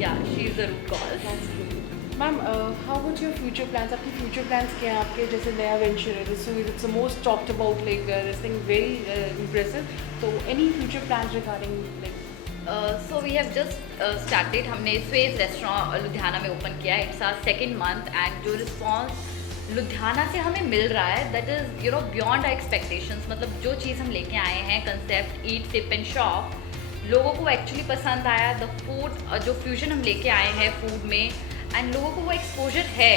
या she is the root cause. Ma'am, how about your future plans? आपके future plans क्या हैं? आपके जैसे नया venture है, so it's the most talked about, like this thing very impressive. So any future plans regarding like? So we have just started, हमने स्वेज restaurant Ludhiana में ओपन किया है। It's our 2nd month, and जो रिस्पॉन्स लुधियाना से हमें मिल रहा है, that is beyond our expectations. मतलब जो चीज़ हम लेके आए हैं, concept eat sip and shop, लोगों को एक्चुअली पसंद आया। द फूड, जो फ्यूजन हम लेके आए हैं फूड में, एंड लोगों को वो एक्सपोजर है,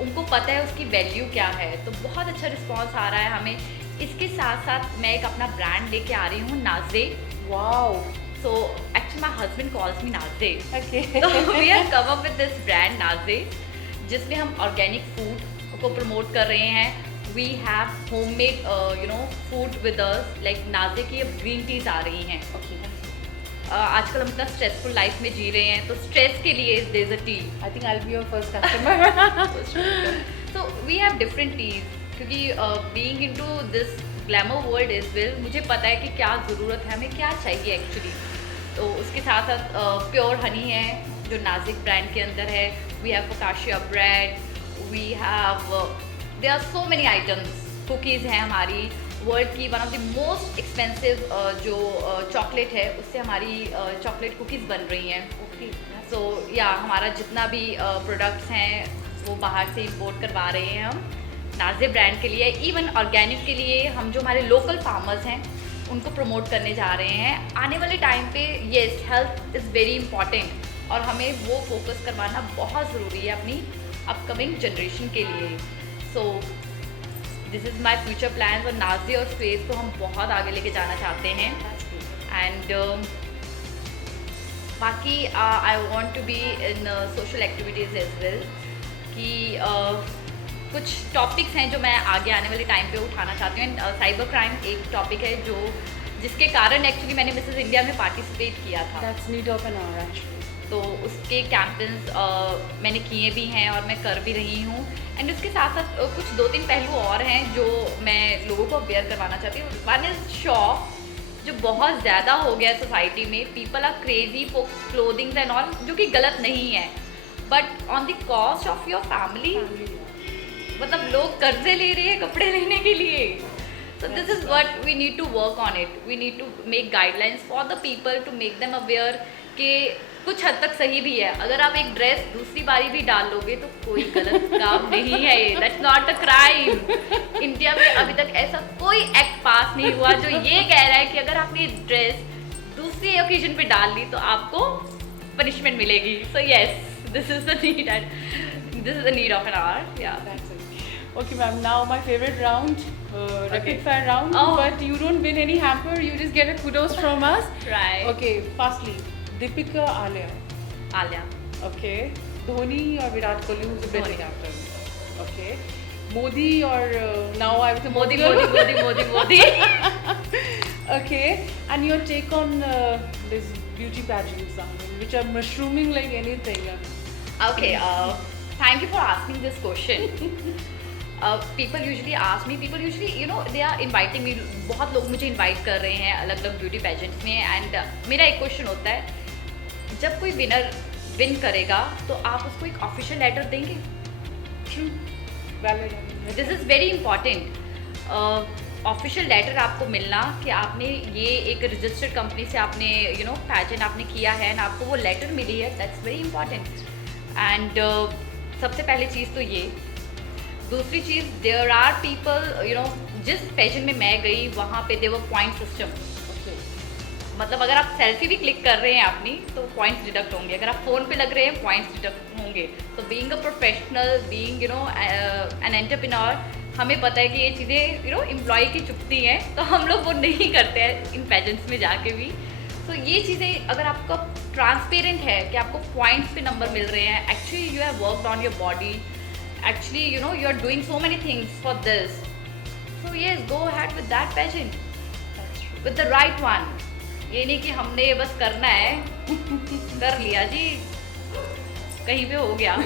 उनको पता है उसकी वैल्यू क्या है, तो बहुत अच्छा रिस्पॉन्स आ रहा है हमें। इसके साथ साथ मैं एक अपना ब्रांड लेके आ रही हूँ, नाज़े। Wow. So actually my husband calls me Naze. Okay. So we have come up with this brand Naze, जिसमें हम ऑर्गेनिक फूड को प्रमोट कर रहे हैं। We have homemade food with us, like नाजे की अब ग्रीन टीज आ रही हैं। Okay. आजकल हम इतना स्ट्रेसफुल लाइफ में जी रहे हैं, तो स्ट्रेस के लिए there is a tea. I think I'll be your first customer. So we have different teas, क्योंकि being into this glamour world as well, मुझे पता है कि क्या ज़रूरत है, हमें क्या चाहिए एक्चुअली। तो उसके साथ साथ प्योर हनी है जो नाजिक ब्रांड के अंदर है। We have focaccia bread, we have, there are so many items. Cookies हैं हमारी, वर्ल्ड की one of the most expensive जो चॉकलेट है, उससे हमारी चॉकलेट कुकीज़ बन रही हैं। Okay. सो या हमारा जितना भी प्रोडक्ट्स हैं वो बाहर से इंपोर्ट करवा रहे हैं हम नाज़े ब्रांड के लिए। इवन ऑर्गेनिक के लिए हम जो हमारे लोकल फार्मर्स हैं उनको प्रमोट करने जा रहे हैं। आने वाले टाइम पे yes, health is very important, और हमें वो फोकस करवाना बहुत ज़रूरी है अपनी अपकमिंग जनरेशन के लिए। So this is my future plan, और नाज़े और स्पेस को हम बहुत आगे लेके जाना चाहते हैं। एंड बाकी I want to be in social activities as well कि कुछ टॉपिक्स हैं जो मैं आगे आने वाले टाइम पे उठाना चाहती हूँ. साइबर क्राइम एक टॉपिक है जो जिसके कारण एक्चुअली मैंने मिसेस इंडिया में पार्टिसिपेट किया था. That's need of an hour actually. तो उसके कैंपेन्स मैंने किए भी हैं और मैं कर भी रही हूँ. एंड उसके साथ साथ कुछ 2-3 पहलू और हैं जो मैं लोगों को अवेयर करवाना चाहती हूँ. वन इज़ शॉप जो बहुत ज़्यादा हो गया है सोसाइटी में. People are crazy for clothings and all, जो कि गलत नहीं है, but on the cost of your family. मतलब लोग कर्जे ले रहे हैं कपड़े लेने के लिए. So this is what we need to work on it. We need to make guidelines for the people to make them aware कि कुछ हद तक सही भी है. अगर आप एक ड्रेस दूसरी बारी भी डाल लोगे तो कोई गलत काम नहीं है. That's not a crime. India में अभी तक ऐसा कोई एक्ट पास नहीं हुआ जो ये कह रहा है कि अगर आपने ड्रेस दूसरी ओकेजन पे डाल ली तो आपको पनिशमेंट मिलेगी. So yes, this is the need and this is the need of an hour. Yeah. That's it. Okay, ma'am. Now my favorite round, rapid fire round. Oh. But you don't win any hamper. You just get a kudos from us. Right. Okay. Firstly, Deepika, Alia. Alia. Okay. Dhoni or Virat Kohli, who's the better Dhoni. captain? Okay. Modi or now I would say Modi, girl? Modi, Modi, Modi, Modi. Okay. And your take on this beauty pageants, which are mushrooming like anything. Okay. Thank you for asking this question. People usually ask me, you know, they are inviting me. बहुत लोग मुझे invite कर रहे हैं अलग अलग beauty pageants में. एंड मेरा एक क्वेश्चन होता है, जब कोई विनर विन करेगा तो आप उसको एक ऑफिशियल लेटर देंगे? True. Valid. This is very important. Official letter आपको मिलना कि आपने ये एक रजिस्टर्ड कंपनी से आपने यू नो पैजेंट आपने किया है एंड आपको वो लेटर मिली है. That's very important. एंड सबसे पहली चीज़ तो ये. दूसरी चीज़, there are people you know, जिस पेजेंट में मैं गई वहाँ पे देवर पॉइंट सिस्टम. Okay. मतलब अगर आप सेल्फी भी क्लिक कर रहे हैं अपनी तो पॉइंट्स डिडक्ट होंगे. अगर आप फ़ोन पे लग रहे हैं पॉइंट्स डिडक्ट होंगे. तो being a professional, being you know an entrepreneur, हमें पता है कि ये चीज़ें यू नो एम्प्लॉय की चुभती हैं, तो हम लोग वो नहीं करते हैं इन पेजेंट्स में जाके भी. तो ये चीज़ें अगर आपका ट्रांसपेरेंट है कि आपको पॉइंट्स पे नंबर मिल रहे हैं, actually you have worked on your body, actually you know you are doing so many things for this, so yes, go ahead with that pageant. That's true. with the right one. ये नहीं कि हमने बस करना है कर लिया जी, कहीं पे हो गया.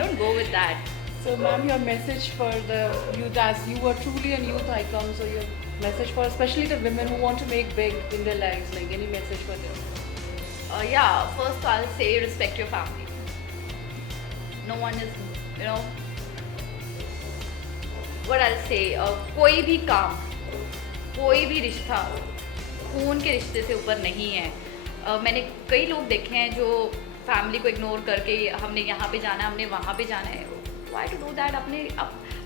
Don't go with that. So ma'am, your message for the youth, as you are truly a youth icon, so your message for especially the women who want to make big in their lives, like any message for them? Yeah, first I'll say respect your family. No one is, you know, what I'll say, कोई भी काम, कोई भी रिश्ता खून के रिश्ते से ऊपर नहीं है. मैंने कई लोग देखे हैं जो फैमिली को इग्नोर करके हमने यहाँ पे जाना है, हमने वहाँ पे जाना है. Why to do that? अपने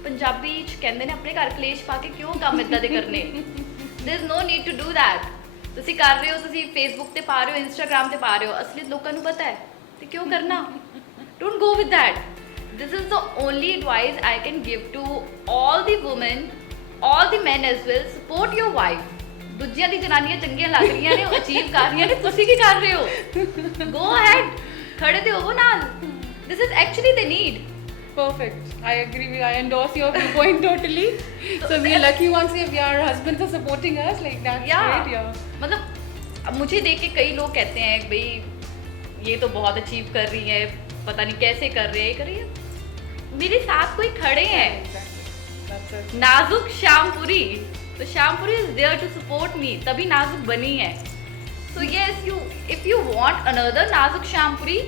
पंजाबी कहते हैं अपने घर कलेश पा के क्यों काम इदा दे करने? There is no need to do that. ਤੁਸੀਂ ਕਰ ਰਹੇ ਹੋ, ਤੁਸੀਂ ਫੇਸਬੁੱਕ ਤੇ ਪਾ ਰਹੇ ਹੋ, ਇੰਸਟਾਗ੍ਰਾਮ ਤੇ ਪਾ ਰਹੇ ਹੋ, ਅਸਲੀਅਤ ਲੋਕਾਂ ਨੂੰ ਪਤਾ ਹੈ ਤੇ ਕਿਉਂ ਕਰਨਾ? ਡੋਂਟ ਗੋ with that. This is the only advice I can give to all the women, all the men as well. Support your wife. ਦੂਜਿਆਂ ਦੀ ਜਨਾਨੀਆਂ ਚੰਗੀਆਂ ਲੱਗ ਰਹੀਆਂ ਨੇ, ਉਹ ਅਚੀਵ ਕਰ ਰਹੀਆਂ ਨੇ, ਤੁਸੀਂ ਕੀ ਕਰ ਰਹੇ ਹੋ? Go ahead, ਖੜੇ ਤੇ ਹੋਵੋ ਨਾਲ. This is actually the need. Perfect. I agree with. I endorse your viewpoint totally. So we are lucky ones if our husbands are supporting us. Like that's great. Yeah. मतलब अब मुझे देख के कई लोग कहते हैं भाई ये तो बहुत अचीव कर रही है, पता नहीं कैसे कर रही है. मेरे साथ कोई खड़े हैं, Exactly. That's it. Nazuk Shyampuri. तो Shyampuri is there to support me, तभी नाजुक बनी है. So yes, you if you want another Nazuk Shyampuri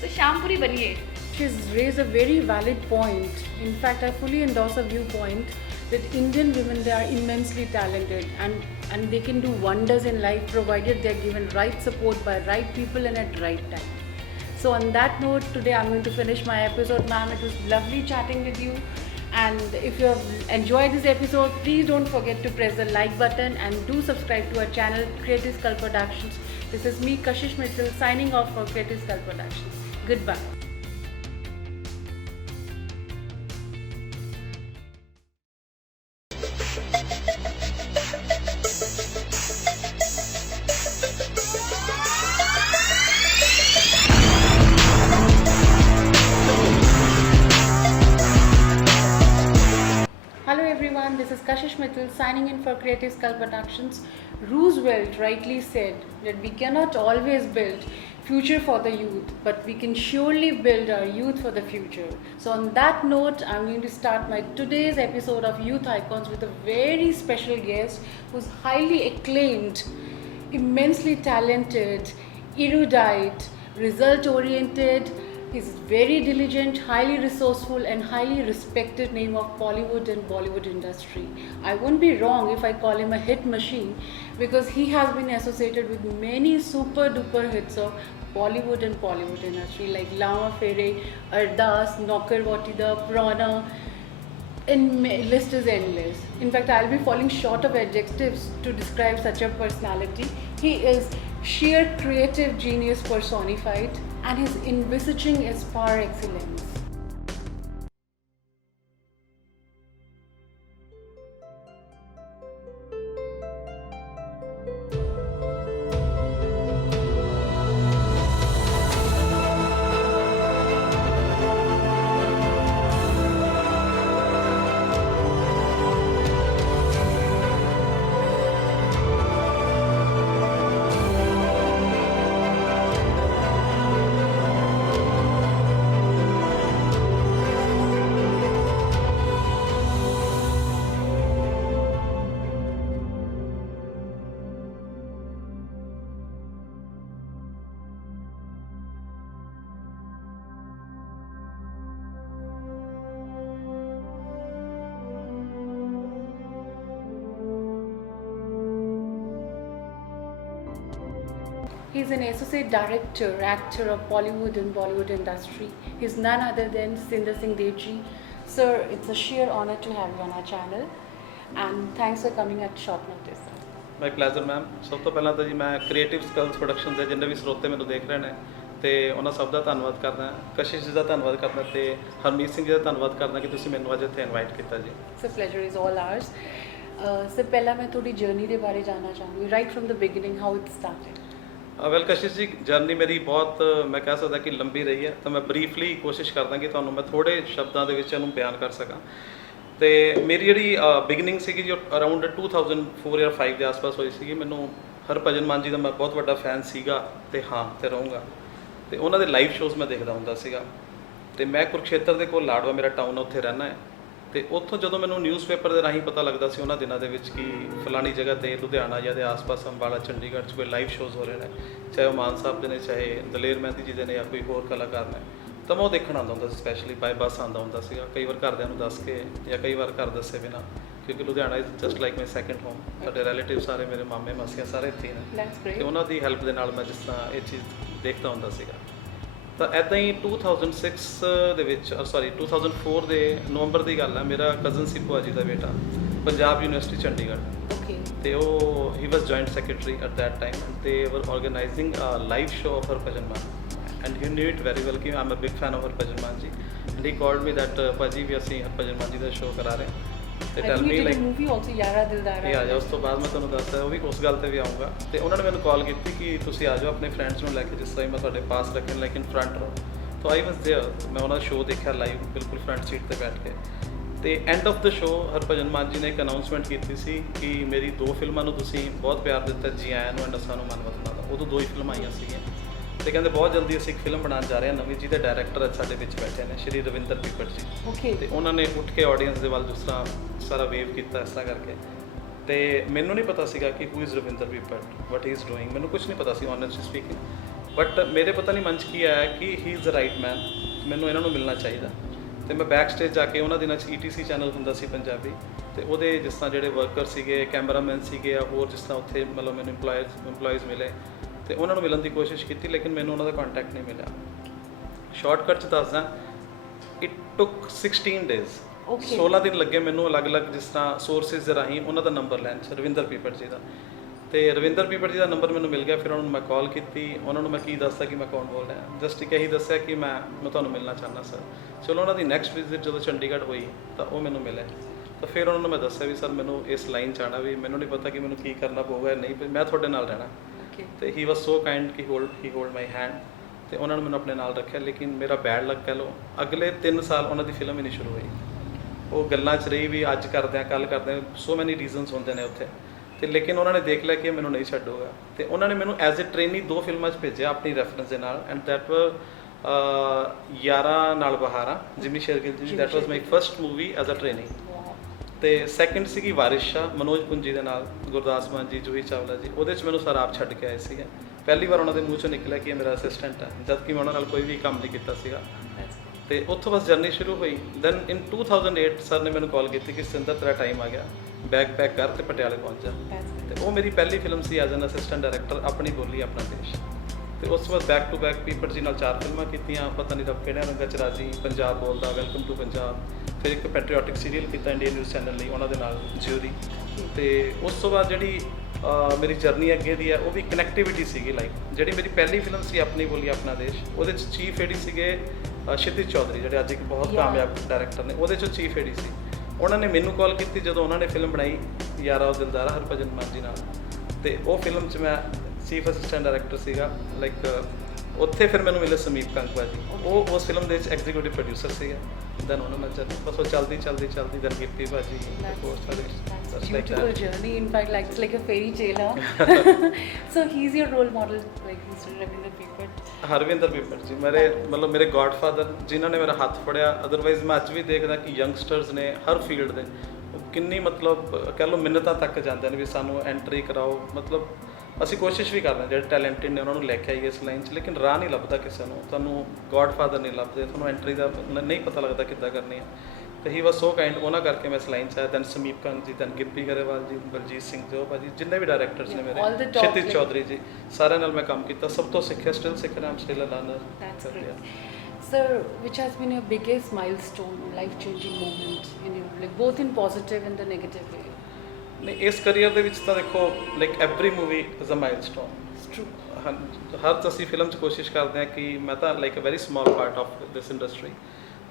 तो श्यामपुरी बनिए. She's raised a very valid point. In fact, I fully endorse her viewpoint that Indian women, they are immensely talented and they can do wonders in life provided they are given right support by right people and at right time. So on that note, today I'm going to finish my episode, ma'am. It was lovely chatting with you. And if you have enjoyed this episode, please don't forget to press the like button and do subscribe to our channel, Creative Skull Productions. This is me, Kashish Mittal, signing off for Creative Skull Productions. Goodbye. everyone, this is Kashish Mittal signing in for Creative Skull Productions. Roosevelt rightly said that we cannot always build future for the youth, but we can surely build our youth for the future. So on that note, I'm going to start my today's episode of Youth Icons with a very special guest who's highly acclaimed, immensely talented, erudite, result oriented. He's very diligent, highly resourceful and highly respected name of Bollywood and Bollywood industry. I won't be wrong if I call him a hit machine because he has been associated with many super duper hits of Bollywood and Bollywood industry like Lama Fere, Ardas, Naukar Watida, Prana, and list is endless. In fact, I'll be falling short of adjectives to describe such a personality. He is sheer creative genius personified and his envisaging is par excellence. He's an associate director, actor of Bollywood and Bollywood industry. He's none other than Sinder Singh Devji. Sir, it's a sheer honor to have you on our channel and thanks for coming at short notice. My pleasure ma'am. ਸਭ ਤੋਂ ਪਹਿਲਾਂ ਤਾਂ ਜੀ ਮੈਂ creative skulls production ਦੇ ਜਿੰਨੇ ਵੀ ਸਰੋਤੇ ਮੈਨੂੰ ਦੇਖ ਰਹੇ ਨੇ ਤੇ ਉਹਨਾਂ ਸਭ ਦਾ ਧੰਨਵਾਦ ਕਰਦਾ, ਕਸ਼ਿਸ਼ ਜੀ ਦਾ ਧੰਨਵਾਦ ਕਰਦਾ ਤੇ ਹਰਮੀਤ ਸਿੰਘ ਜੀ ਦਾ ਧੰਨਵਾਦ ਕਰਦਾ ਕਿ ਤੁਸੀਂ ਮੈਨੂੰ ਅੱਜ ਇੱਥੇ ਇਨਵਾਈਟ ਕੀਤਾ ਜੀ। So pleasure is all ours. Sir ਪਹਿਲਾਂ ਮੈਂ ਤੁਹਾਡੀ ਜਰਨੀ ਦੇ ਬਾਰੇ ਜਾਣਨਾ ਚਾਹੂੰਗੀ, right from the beginning how it started. Well Kashish ji, journey ਮੇਰੀ ਬਹੁਤ ਮੈਂ ਕਹਿ ਸਕਦਾ ਕਿ ਲੰਬੀ ਰਹੀ ਹੈ, ਤਾਂ ਮੈਂ ਬਰੀਫਲੀ ਕੋਸ਼ਿਸ਼ ਕਰਦਾ ਕਿ ਤੁਹਾਨੂੰ ਮੈਂ ਥੋੜ੍ਹੇ ਸ਼ਬਦਾਂ ਦੇ ਵਿੱਚ ਇਹਨੂੰ ਬਿਆਨ ਕਰ ਸਕਾਂ। ਤੇ ਮੇਰੀ ਜਿਹੜੀ ਬਿਗਨਿੰਗ ਸੀਗੀ ਜੋ ਅਰਾਊਂਡ 2004 ਜਾਂ 5 ਦੇ ਆਸ-ਪਾਸ ਹੋਈ ਸੀਗੀ। ਮੈਨੂੰ ਹਰਭਜਨ ਮਾਨ ਜੀ ਦਾ ਮੈਂ ਬਹੁਤ ਵੱਡਾ ਫੈਨ ਸੀਗਾ ਤੇ ਹਾਂ ਤੇ ਰਹੂੰਗਾ, ਤੇ ਉਹਨਾਂ ਦੇ ਲਾਈਵ ਸ਼ੋਜ਼ ਮੈਂ ਦੇਖਦਾ ਹੁੰਦਾ ਸੀਗਾ। ਤੇ ਮੈਂ ਕੁਰੂਕਸ਼ੇਤਰ ਦੇ ਕੋਲ ਲਾਡਵਾ ਮੇਰਾ ਟਾਊਨ ਉੱਥੇ ਰਹਿਣਾ ਹੈ, ਤੇ ਉੱਥੋਂ ਜਦੋਂ ਮੈਨੂੰ ਨਿਊਜ਼ਪੇਪਰ ਦੇ ਰਾਹੀਂ ਪਤਾ ਲੱਗਦਾ ਸੀ ਉਹਨਾਂ ਦਿਨਾਂ ਦੇ ਵਿੱਚ ਕਿ ਫਲਾਣੀ ਜਗ੍ਹਾ 'ਤੇ ਲੁਧਿਆਣਾ ਜਾਂ ਦੇ ਆਸ-ਪਾਸ ਅੰਬਾਲਾ ਚੰਡੀਗੜ੍ਹ 'ਚ ਕੋਈ ਲਾਈਵ ਸ਼ੋਜ਼ ਹੋ ਰਹੇ ਨੇ, ਚਾਹੇ ਉਹ ਮਾਨ ਸਾਹਿਬ ਦੇ ਨੇ, ਚਾਹੇ ਦਲੇਰ ਮਹਿੰਦੀ ਜੀ ਦੇ ਨੇ ਜਾਂ ਕੋਈ ਹੋਰ ਕਲਾਕਾਰ ਨੇ, ਤਾਂ ਮੈਂ ਉਹ ਦੇਖਣ ਆਉਂਦਾ ਹੁੰਦਾ ਸੀ। ਸਪੈਸ਼ਲੀ ਬਾਈ ਬੱਸ ਆਉਂਦਾ ਹੁੰਦਾ ਸੀਗਾ, ਕਈ ਵਾਰ ਘਰਦਿਆਂ ਨੂੰ ਦੱਸ ਕੇ ਜਾਂ ਕਈ ਵਾਰ ਘਰ ਦੱਸੇ ਬਿਨਾਂ, ਕਿਉਂਕਿ Ludhiana is just like my second home. ਸਾਡੇ ਰਿਲੇਟਿਵ ਸਾਰੇ ਮੇਰੇ ਮਾਮੇ ਮਾਸੀਆਂ ਸਾਰੇ ਇੱਥੇ ਹੀ ਨੇ, ਤੇ ਉਹਨਾਂ ਦੀ ਹੈਲਪ ਦੇ ਨਾਲ ਮੈਂ ਜਿਸ ਤਰ੍ਹਾਂ ਇਹ ਚੀਜ਼ ਦੇਖਦਾ ਹੁੰਦਾ ਸੀਗਾ। ਤਾਂ ਇੱਦਾਂ ਹੀ 2006 ਦੇ ਵਿੱਚ 2004 ਦੇ ਨਵੰਬਰ ਦੀ ਗੱਲ ਹੈ, ਮੇਰਾ ਕਜ਼ਨ ਸੀ ਭੂਆ ਜੀ ਦਾ ਬੇਟਾ ਪੰਜਾਬ ਯੂਨੀਵਰਸਿਟੀ ਚੰਡੀਗੜ੍ਹ, ਤੇ ਉਹ ਹੀ was joint secretary at that time and they were organising a live show of Harbhajan Mann and he knew it very well ਕਿ I'm a big fan of Harbhajan Mann ji and he called me that Bhaji ਵੀ ਅਸੀਂ ਹਰਭਜਨ ਮਾਨ ਜੀ ਦਾ ਸ਼ੋਅ ਕਰਾ ਰਹੇ ਹਾਂ। ਤੇ ਟੈਲ ਮੀ ਲਾਈਕ ਮੂਵੀ ਆਲਸੋ ਯਾਰਾ ਦਿਲਦਾਰਾ ਇਹ ਆ ਜਾ। ਉਸ ਤੋਂ ਬਾਅਦ ਮੈਂ ਤੁਹਾਨੂੰ ਦੱਸਦਾ ਉਹ ਵੀ ਉਸ ਗੱਲ 'ਤੇ ਵੀ ਆਊਂਗਾ। ਤੇ ਉਹਨਾਂ ਨੇ ਮੈਨੂੰ ਕਾਲ ਕੀਤੀ ਕਿ ਤੁਸੀਂ ਆ ਜਾਓ ਆਪਣੇ ਫਰੈਂਡਸ ਨੂੰ ਲੈ ਕੇ, ਜਿਸ ਤਰ੍ਹਾਂ ਮੈਂ ਤੁਹਾਡੇ ਪਾਸ ਰੱਖਣ ਲਾਈਕ ਇਨ ਫਰੰਟ ਰੋ। ਤਾਂ ਆਈ ਵਾਸ ਦੇਅਰ, ਮੈਂ ਉਹਨਾਂ ਦਾ ਸ਼ੋਅ ਦੇਖਿਆ ਲਾਈਵ ਬਿਲਕੁਲ ਫਰੰਟ ਸੀਟ 'ਤੇ ਬੈਠ ਕੇ। ਤੇ end of the show Harbhajan Mann ji ਨੇ ਇੱਕ ਅਨਾਊਂਸਮੈਂਟ ਕੀਤੀ ਸੀ ਕਿ ਮੇਰੀ 2 ਫਿਲਮਾਂ ਨੂੰ ਤੁਸੀਂ ਬਹੁਤ ਪਿਆਰ ਦਿੱਤਾ, ਜੀ ਆਇਆਂ ਨੂੰ ਐਂਡ ਅਸਾਂ ਨੂੰ ਮਨ ਵਤਨਾਂ ਦਾ। ਉਦੋਂ 2 ਹੀ ਫਿਲਮਾਂ ਆਈਆਂ ਸੀਗੀਆਂ, ਤੇ ਕਹਿੰਦੇ ਬਹੁਤ ਜਲਦੀ ਅਸੀਂ ਇੱਕ ਫਿਲਮ ਬਣਾਉਣ ਜਾ ਰਹੇ ਹਾਂ ਨਵੀਂ, ਜਿਹਦੇ ਡਾਇਰੈਕਟਰ ਅੱਜ ਸਾਡੇ ਵਿੱਚ ਬੈਠੇ ਨੇ ਸ਼੍ਰੀ ਰਵਿੰਦਰ ਪੀਪਟ ਜੀ। ਤੇ ਉਹਨਾਂ ਨੇ ਉੱਠ ਕੇ ਆਡੀਅנס ਦੇ ਵੱਲ ਜਿਸ ਤਰ੍ਹਾਂ ਸਾਰਾ ਵੇਵ ਕੀਤਾ ਇਸ ਤਰ੍ਹਾਂ ਕਰਕੇ, ਤੇ ਮੈਨੂੰ ਨਹੀਂ ਪਤਾ ਸੀਗਾ ਕਿ who is Ravinder Peepat, what he is doing, ਮੈਨੂੰ ਕੁਝ ਨਹੀਂ ਪਤਾ ਸੀ ਓਨੈਸਟਲੀ ਸਪੀਕਿੰਗ। ਬਟ ਮੇਰੇ ਪਤਾ ਨਹੀਂ ਮਨ 'ਚ ਕੀ ਆਇਆ ਕਿ ਹੀ ਇਜ਼ ਦ ਰਾਈਟ ਮੈਨ, ਮੈਨੂੰ ਇਹਨਾਂ ਨੂੰ ਮਿਲਣਾ ਚਾਹੀਦਾ। ਤੇ ਮੈਂ ਬੈਕ ਸਟੇਜ ਜਾ ਕੇ ਉਹਨਾਂ ਦਿਨਾਂ 'ਚ ETC ਚੈਨਲ ਹੁੰਦਾ ਸੀ ਪੰਜਾਬੀ, ਤੇ ਉਹਦੇ ਜਿਸ ਤਰ੍ਹਾਂ ਜਿਹੜੇ ਵਰਕਰ ਸੀਗੇ, ਕੈਮਰਾਮੈਨ ਸੀਗੇ, ਹੋਰ ਜਿਸ ਤਰ੍ਹਾਂ ਉੱਥੇ ਮਤਲਬ ਮੈਨੂੰ ਇੰਪਲੋਇਜ਼ ਮਿਲੇ, ਤੇ ਉਹਨਾਂ ਨੂੰ ਮਿਲਣ ਦੀ ਕੋਸ਼ਿਸ਼ ਕੀਤੀ, ਲੇਕਿਨ ਮੈਨੂੰ ਉਹਨਾਂ ਦਾ ਕੰਟੈਕਟ ਨਹੀਂ ਮਿਲਿਆ। ਸ਼ਾਰਟਕਟ 'ਚ ਦੱਸਦਾ, ਇਟ ਟੁੱਕ 16 ਡੇਜ਼, 16 ਦਿਨ ਲੱਗੇ ਮੈਨੂੰ ਅਲੱਗ-ਅਲੱਗ ਜਿਸ ਤਰ੍ਹਾਂ ਸੋਰਸਿਸ ਦੇ ਰਾਹੀਂ ਉਹਨਾਂ ਦਾ ਨੰਬਰ ਲੈਣ 'ਚ, ਰਵਿੰਦਰ ਪੀਪਟ ਜੀ ਦਾ। ਤੇ ਰਵਿੰਦਰ ਪੀਪਟ ਜੀ ਦਾ ਨੰਬਰ ਮੈਨੂੰ ਮਿਲ ਗਿਆ। ਫਿਰ ਉਹਨਾਂ ਨੂੰ ਮੈਂ ਕਾਲ ਕੀਤੀ, ਉਹਨਾਂ ਨੂੰ ਮੈਂ ਕੀ ਦੱਸਦਾ ਕਿ ਮੈਂ ਕੌਣ ਬੋਲ ਰਿਹਾ, ਜਸਟ ਇੱਕ ਇਹੀ ਦੱਸਿਆ ਕਿ ਮੈਂ ਤੁਹਾਨੂੰ ਮਿਲਣਾ ਚਾਹੁੰਦਾ ਸਰ। ਚਲੋ ਉਹਨਾਂ ਦੀ ਨੈਕਸਟ ਵਿਜ਼ਿਟ ਜਦੋਂ ਚੰਡੀਗੜ੍ਹ ਹੋਈ ਤਾਂ ਉਹ ਮੈਨੂੰ ਮਿਲੇ, ਤਾਂ ਫਿਰ ਉਹਨਾਂ ਨੂੰ ਮੈਂ ਦੱਸਿਆ ਵੀ ਸਰ ਮੈਨੂੰ ਇਸ ਲਾਈਨ 'ਚ ਆਉਣਾ, ਵੀ ਮੈਨੂੰ ਨਹੀਂ ਪਤਾ ਕਿ ਮੈਨੂੰ ਕੀ ਕਰਨਾ ਪਊਗਾ ਨਹੀਂ, ਮੈਂ ਤੁਹਾਡੇ ਨਾਲ ਰਹਿਣਾ। ਤੇ ਹੀ ਵਾਸ ਸੋ ਕਾਈਂਡ ਕਿ ਹੀ ਹੋਲਡ ਮਾਈ ਹੈਂਡ, ਤੇ ਉਹਨਾਂ ਨੇ ਮੈਨੂੰ ਆਪਣੇ ਨਾਲ ਰੱਖਿਆ। ਲੇਕਿਨ ਮੇਰਾ ਬੈਡ ਲੱਕ ਕਹਿ ਲਓ, ਅਗਲੇ 3 ਸਾਲ ਉਹਨਾਂ ਦੀ ਫਿਲਮ ਹੀ ਨਹੀਂ ਸ਼ੁਰੂ ਹੋਈ। ਉਹ ਗੱਲਾਂ 'ਚ ਰਹੀ ਵੀ ਅੱਜ ਕਰਦੇ ਹਾਂ ਕੱਲ੍ਹ ਕਰਦੇ ਹਾਂ, ਸੋ ਮੈਨੀ ਰੀਜ਼ਨਸ ਹੁੰਦੇ ਨੇ ਉੱਥੇ। ਤੇ ਲੇਕਿਨ ਉਹਨਾਂ ਨੇ ਦੇਖ ਲਿਆ ਕਿ ਇਹ ਮੈਨੂੰ ਨਹੀਂ ਛੱਡੂਗਾ, ਤੇ ਉਹਨਾਂ ਨੇ ਮੈਨੂੰ ਐਜ਼ ਅ ਟ੍ਰੇਨੀ 2 ਫਿਲਮਾਂ 'ਚ ਭੇਜਿਆ ਆਪਣੀ ਰੈਫਰੈਂਸ ਦੇ ਨਾਲ, ਐਂਡ ਦੈਟ ਵਰ ਯਾਰਾਂ ਨਾਲ ਬਹਾਰਾਂ, Jimmy Shergill ji, that was my first movie as a trainee. ਤੇ ਸੈਕਿੰਡ ਸੀਗੀ ਵਾਰਿਸ ਸ਼ਾਹ ਮਨੋਜ ਪੁੰਜੀ ਦੇ ਨਾਲ, ਗੁਰਦਾਸ ਮਾਨ ਜੀ, ਜੂਹੀ ਚਾਵਲਾ ਜੀ, ਉਹਦੇ 'ਚ ਮੈਨੂੰ ਸਰ ਆਪ ਛੱਡ ਕੇ ਆਏ ਸੀਗੇ। ਪਹਿਲੀ ਵਾਰ ਉਹਨਾਂ ਦੇ ਮੂੰਹ 'ਚੋਂ ਨਿਕਲਿਆ ਕਿ ਇਹ ਮੇਰਾ ਅਸਿਸਟੈਂਟ ਹੈ, ਜਦ ਕਿ ਮੈਂ ਉਹਨਾਂ ਨਾਲ ਕੋਈ ਵੀ ਕੰਮ ਨਹੀਂ ਕੀਤਾ ਸੀਗਾ। ਤੇ ਉੱਥੋਂ ਬਸ ਜਰਨੀ ਸ਼ੁਰੂ ਹੋਈ। ਦੈਨ ਇਨ 2008 ਸਰ ਨੇ ਮੈਨੂੰ ਕਾਲ ਕੀਤੀ ਕਿ ਸਿੰਦਰ ਤੇਰਾ ਟਾਈਮ ਆ ਗਿਆ, ਬੈਗ ਪੈਕ ਕਰ ਤੇ ਪਟਿਆਲੇ ਪਹੁੰਚ ਜਾ। ਤੇ ਉਹ ਮੇਰੀ ਪਹਿਲੀ ਫਿਲਮ ਸੀ ਐਜ਼ ਐਨ ਅਸਿਸਟੈਂਟ ਡਾਇਰੈਕਟਰ, ਆਪਣੀ ਬੋਲੀ ਆਪਣਾ ਦੇਸ਼। ਤੇ ਉਸ ਤੋਂ ਬਾਅਦ ਬੈਕ ਟੂ ਬੈਕ ਪੀਪਰ ਜੀ ਨਾਲ 4 ਫਿਲਮਾਂ ਕੀਤੀਆਂ, ਪਤਾ ਨਹੀਂ ਰੱਬ ਕਿਹੜਿਆਂ ਰੰਗਾਂ 'ਚ ਰਾਜੀ, ਪੰਜਾਬ ਬੋਲਦਾ, ਵੈਲਕਮ ਟੂ ਪੰਜਾਬ। ਫਿਰ ਇੱਕ ਪੈਟਰੀਓਟਿਕ ਸੀਰੀਅਲ ਕੀਤਾ ਇੰਡੀਅਨ ਨਿਊਜ਼ ਚੈਨਲ ਲਈ, ਉਹਨਾਂ ਦੇ ਨਾਲ ਜਿਊਰੀ। ਤੇ ਉਸ ਤੋਂ ਬਾਅਦ ਜਿਹੜੀ ਮੇਰੀ ਜਰਨੀ ਅੱਗੇ ਦੀ ਹੈ ਉਹ ਵੀ ਕਨੈਕਟੀਵਿਟੀ ਸੀਗੀ। ਲਾਈਕ ਜਿਹੜੀ ਮੇਰੀ ਪਹਿਲੀ ਫਿਲਮ ਸੀ ਆਪਣੀ ਬੋਲੀ ਆਪਣਾ ਦੇਸ਼, ਉਹਦੇ 'ਚ ਚੀਫ ਏਡੀ ਸੀਗੇ ਸ਼ਿਤਿਜ ਚੌਧਰੀ, ਜਿਹੜੇ ਅੱਜ ਇੱਕ ਬਹੁਤ ਕਾਮਯਾਬ ਡਾਇਰੈਕਟਰ ਨੇ, ਉਹਦੇ 'ਚੋਂ ਚੀਫ ਏਡੀ ਸੀ। ਉਹਨਾਂ ਨੇ ਮੈਨੂੰ ਕਾਲ ਕੀਤੀ ਜਦੋਂ ਉਹਨਾਂ ਨੇ ਫਿਲਮ ਬਣਾਈ ਯਾਰਾ ਉਹ ਦਿਲਦਾਰਾ ਹਰਭਜਨ ਮਾਨ ਜੀ ਨਾਲ, ਤੇ ਉਹ ਫਿਲਮ 'ਚ ਮੈਂ ਚੀਫ ਅਸਿਸਟੈਂਟ ਡਾਇਰੈਕਟਰ ਸੀਗਾ। ਲਾਈਕ ਉੱਥੇ ਫਿਰ ਮੈਨੂੰ ਮਿਲੇ ਸਮੀਪ ਕੰਕਵਾ ਜੀ, ਉਹ ਉਸ ਫਿਲਮ ਦੇ ਵਿੱਚ ਐਗਜ਼ੀਕਿਊਟਿਵ ਪ੍ਰੋਡਿਊਸਰ ਸੀਗਾ। ਦੈਨ ਉਹਨਾਂ ਨਾਲ ਚੱਲ ਬਸ ਉਹ ਚੱਲਦੀ ਦੈਨ ਗਿੱਪੀ ਭਾਜੀ, ਹੋਰ ਸਾਰੇ Beautiful journey, in fact, like it's like a fairy tale, huh? So he's your role model, like Mr. Ravinder Pippert. Harvinder ਪਿੱਪਟ ਜੀ ਮੇਰੇ ਗॉडਫਾਦਰ, ਜਿਨ੍ਹਾਂ ਨੇ ਮੇਰਾ ਹੱਥ ਫੜਿਆ। ਅਦਰਵਾਈਜ਼ ਮੈਂ ਅੱਜ ਵੀ ਦੇਖਦਾ ਕਿ ਯੰਗਸਟਰਸ ਨੇ ਹਰ ਫੀਲਡ ਦੇ, ਉਹ ਕਿੰਨੀ ਮਤਲਬ ਕਹਿ ਲਓ ਮਿੰਨਤਾਂ ਤੱਕ ਜਾਂਦੇ ਨੇ ਵੀ ਸਾਨੂੰ ਐਂਟਰੀ ਕਰਾਓ। ਮਤਲਬ ਅਸੀਂ ਕੋਸ਼ਿਸ਼ ਵੀ ਕਰਦੇ ਹਾਂ ਜਿਹੜੇ ਟੈਲੈਂਟਡ ਨੇ ਉਹਨਾਂ ਨੂੰ ਲੈ ਕੇ ਆਈਏ ਇਸ ਲਾਈਨ 'ਚ, ਲੇਕਿਨ ਰਾਹ ਨਹੀਂ ਲੱਭਦਾ ਕਿਸੇ ਨੂੰ। ਤੁਹਾਨੂੰ ਗॉडਫਾਦਰ ਨਹੀਂ ਲੱਭਦੇ, ਤੁਹਾਨੂੰ ਐਂਟਰੀ ਦਾ ਨਹੀਂ ਪਤਾ ਲੱਗਦਾ ਕਿੱਦਾਂ ਕਰਨੀ ਹੈ। ਤੇ ਹੀ ਵਾਸ ਸੋ ਕਾਈਂਡ, ਉਹਨਾਂ ਕਰਕੇ ਮੈਂ ਇਸ ਲਾਈਨ 'ਚ ਆਇਆ। ਦੈਨ ਸਮੀਪ ਕੰਗ ਜੀ, ਦੈਨ ਗਿੱਪੀ ਗਰੇਵਾਲ ਜੀ, ਬਲਜੀਤ ਸਿੰਘ ਜੋ ਭਾਜੀ, ਜਿੰਨੇ ਵੀ ਡਾਇਰੈਕਟਰਸ ਨੇ ਮੇਰੇ, ਸ਼ਿਤਿਜ ਚੌਧਰੀ ਜੀ, ਸਾਰਿਆਂ ਨਾਲ ਮੈਂ ਕੰਮ ਕੀਤਾ। ਸਭ ਤੋਂ ਸਿੱਖਿਆ, ਸਟਿਲ ਸਿੱਖ ਰਿਹਾ, still a learner. That's great. Sir, which has been your biggest milestone, life-changing moment in your, like both in positive and the negative way? ਨਹੀਂ, ਇਸ ਕਰੀਅਰ ਦੇ ਵਿੱਚ ਤਾਂ ਦੇਖੋ like every movie is a milestone. It's true. ਹਰ ਅਸੀਂ film 'ਚ ਕੋਸ਼ਿਸ਼ ਕਰਦੇ ਹਾਂ ਕਿ ਮੈਂ ਤਾਂ like a very small part of this industry,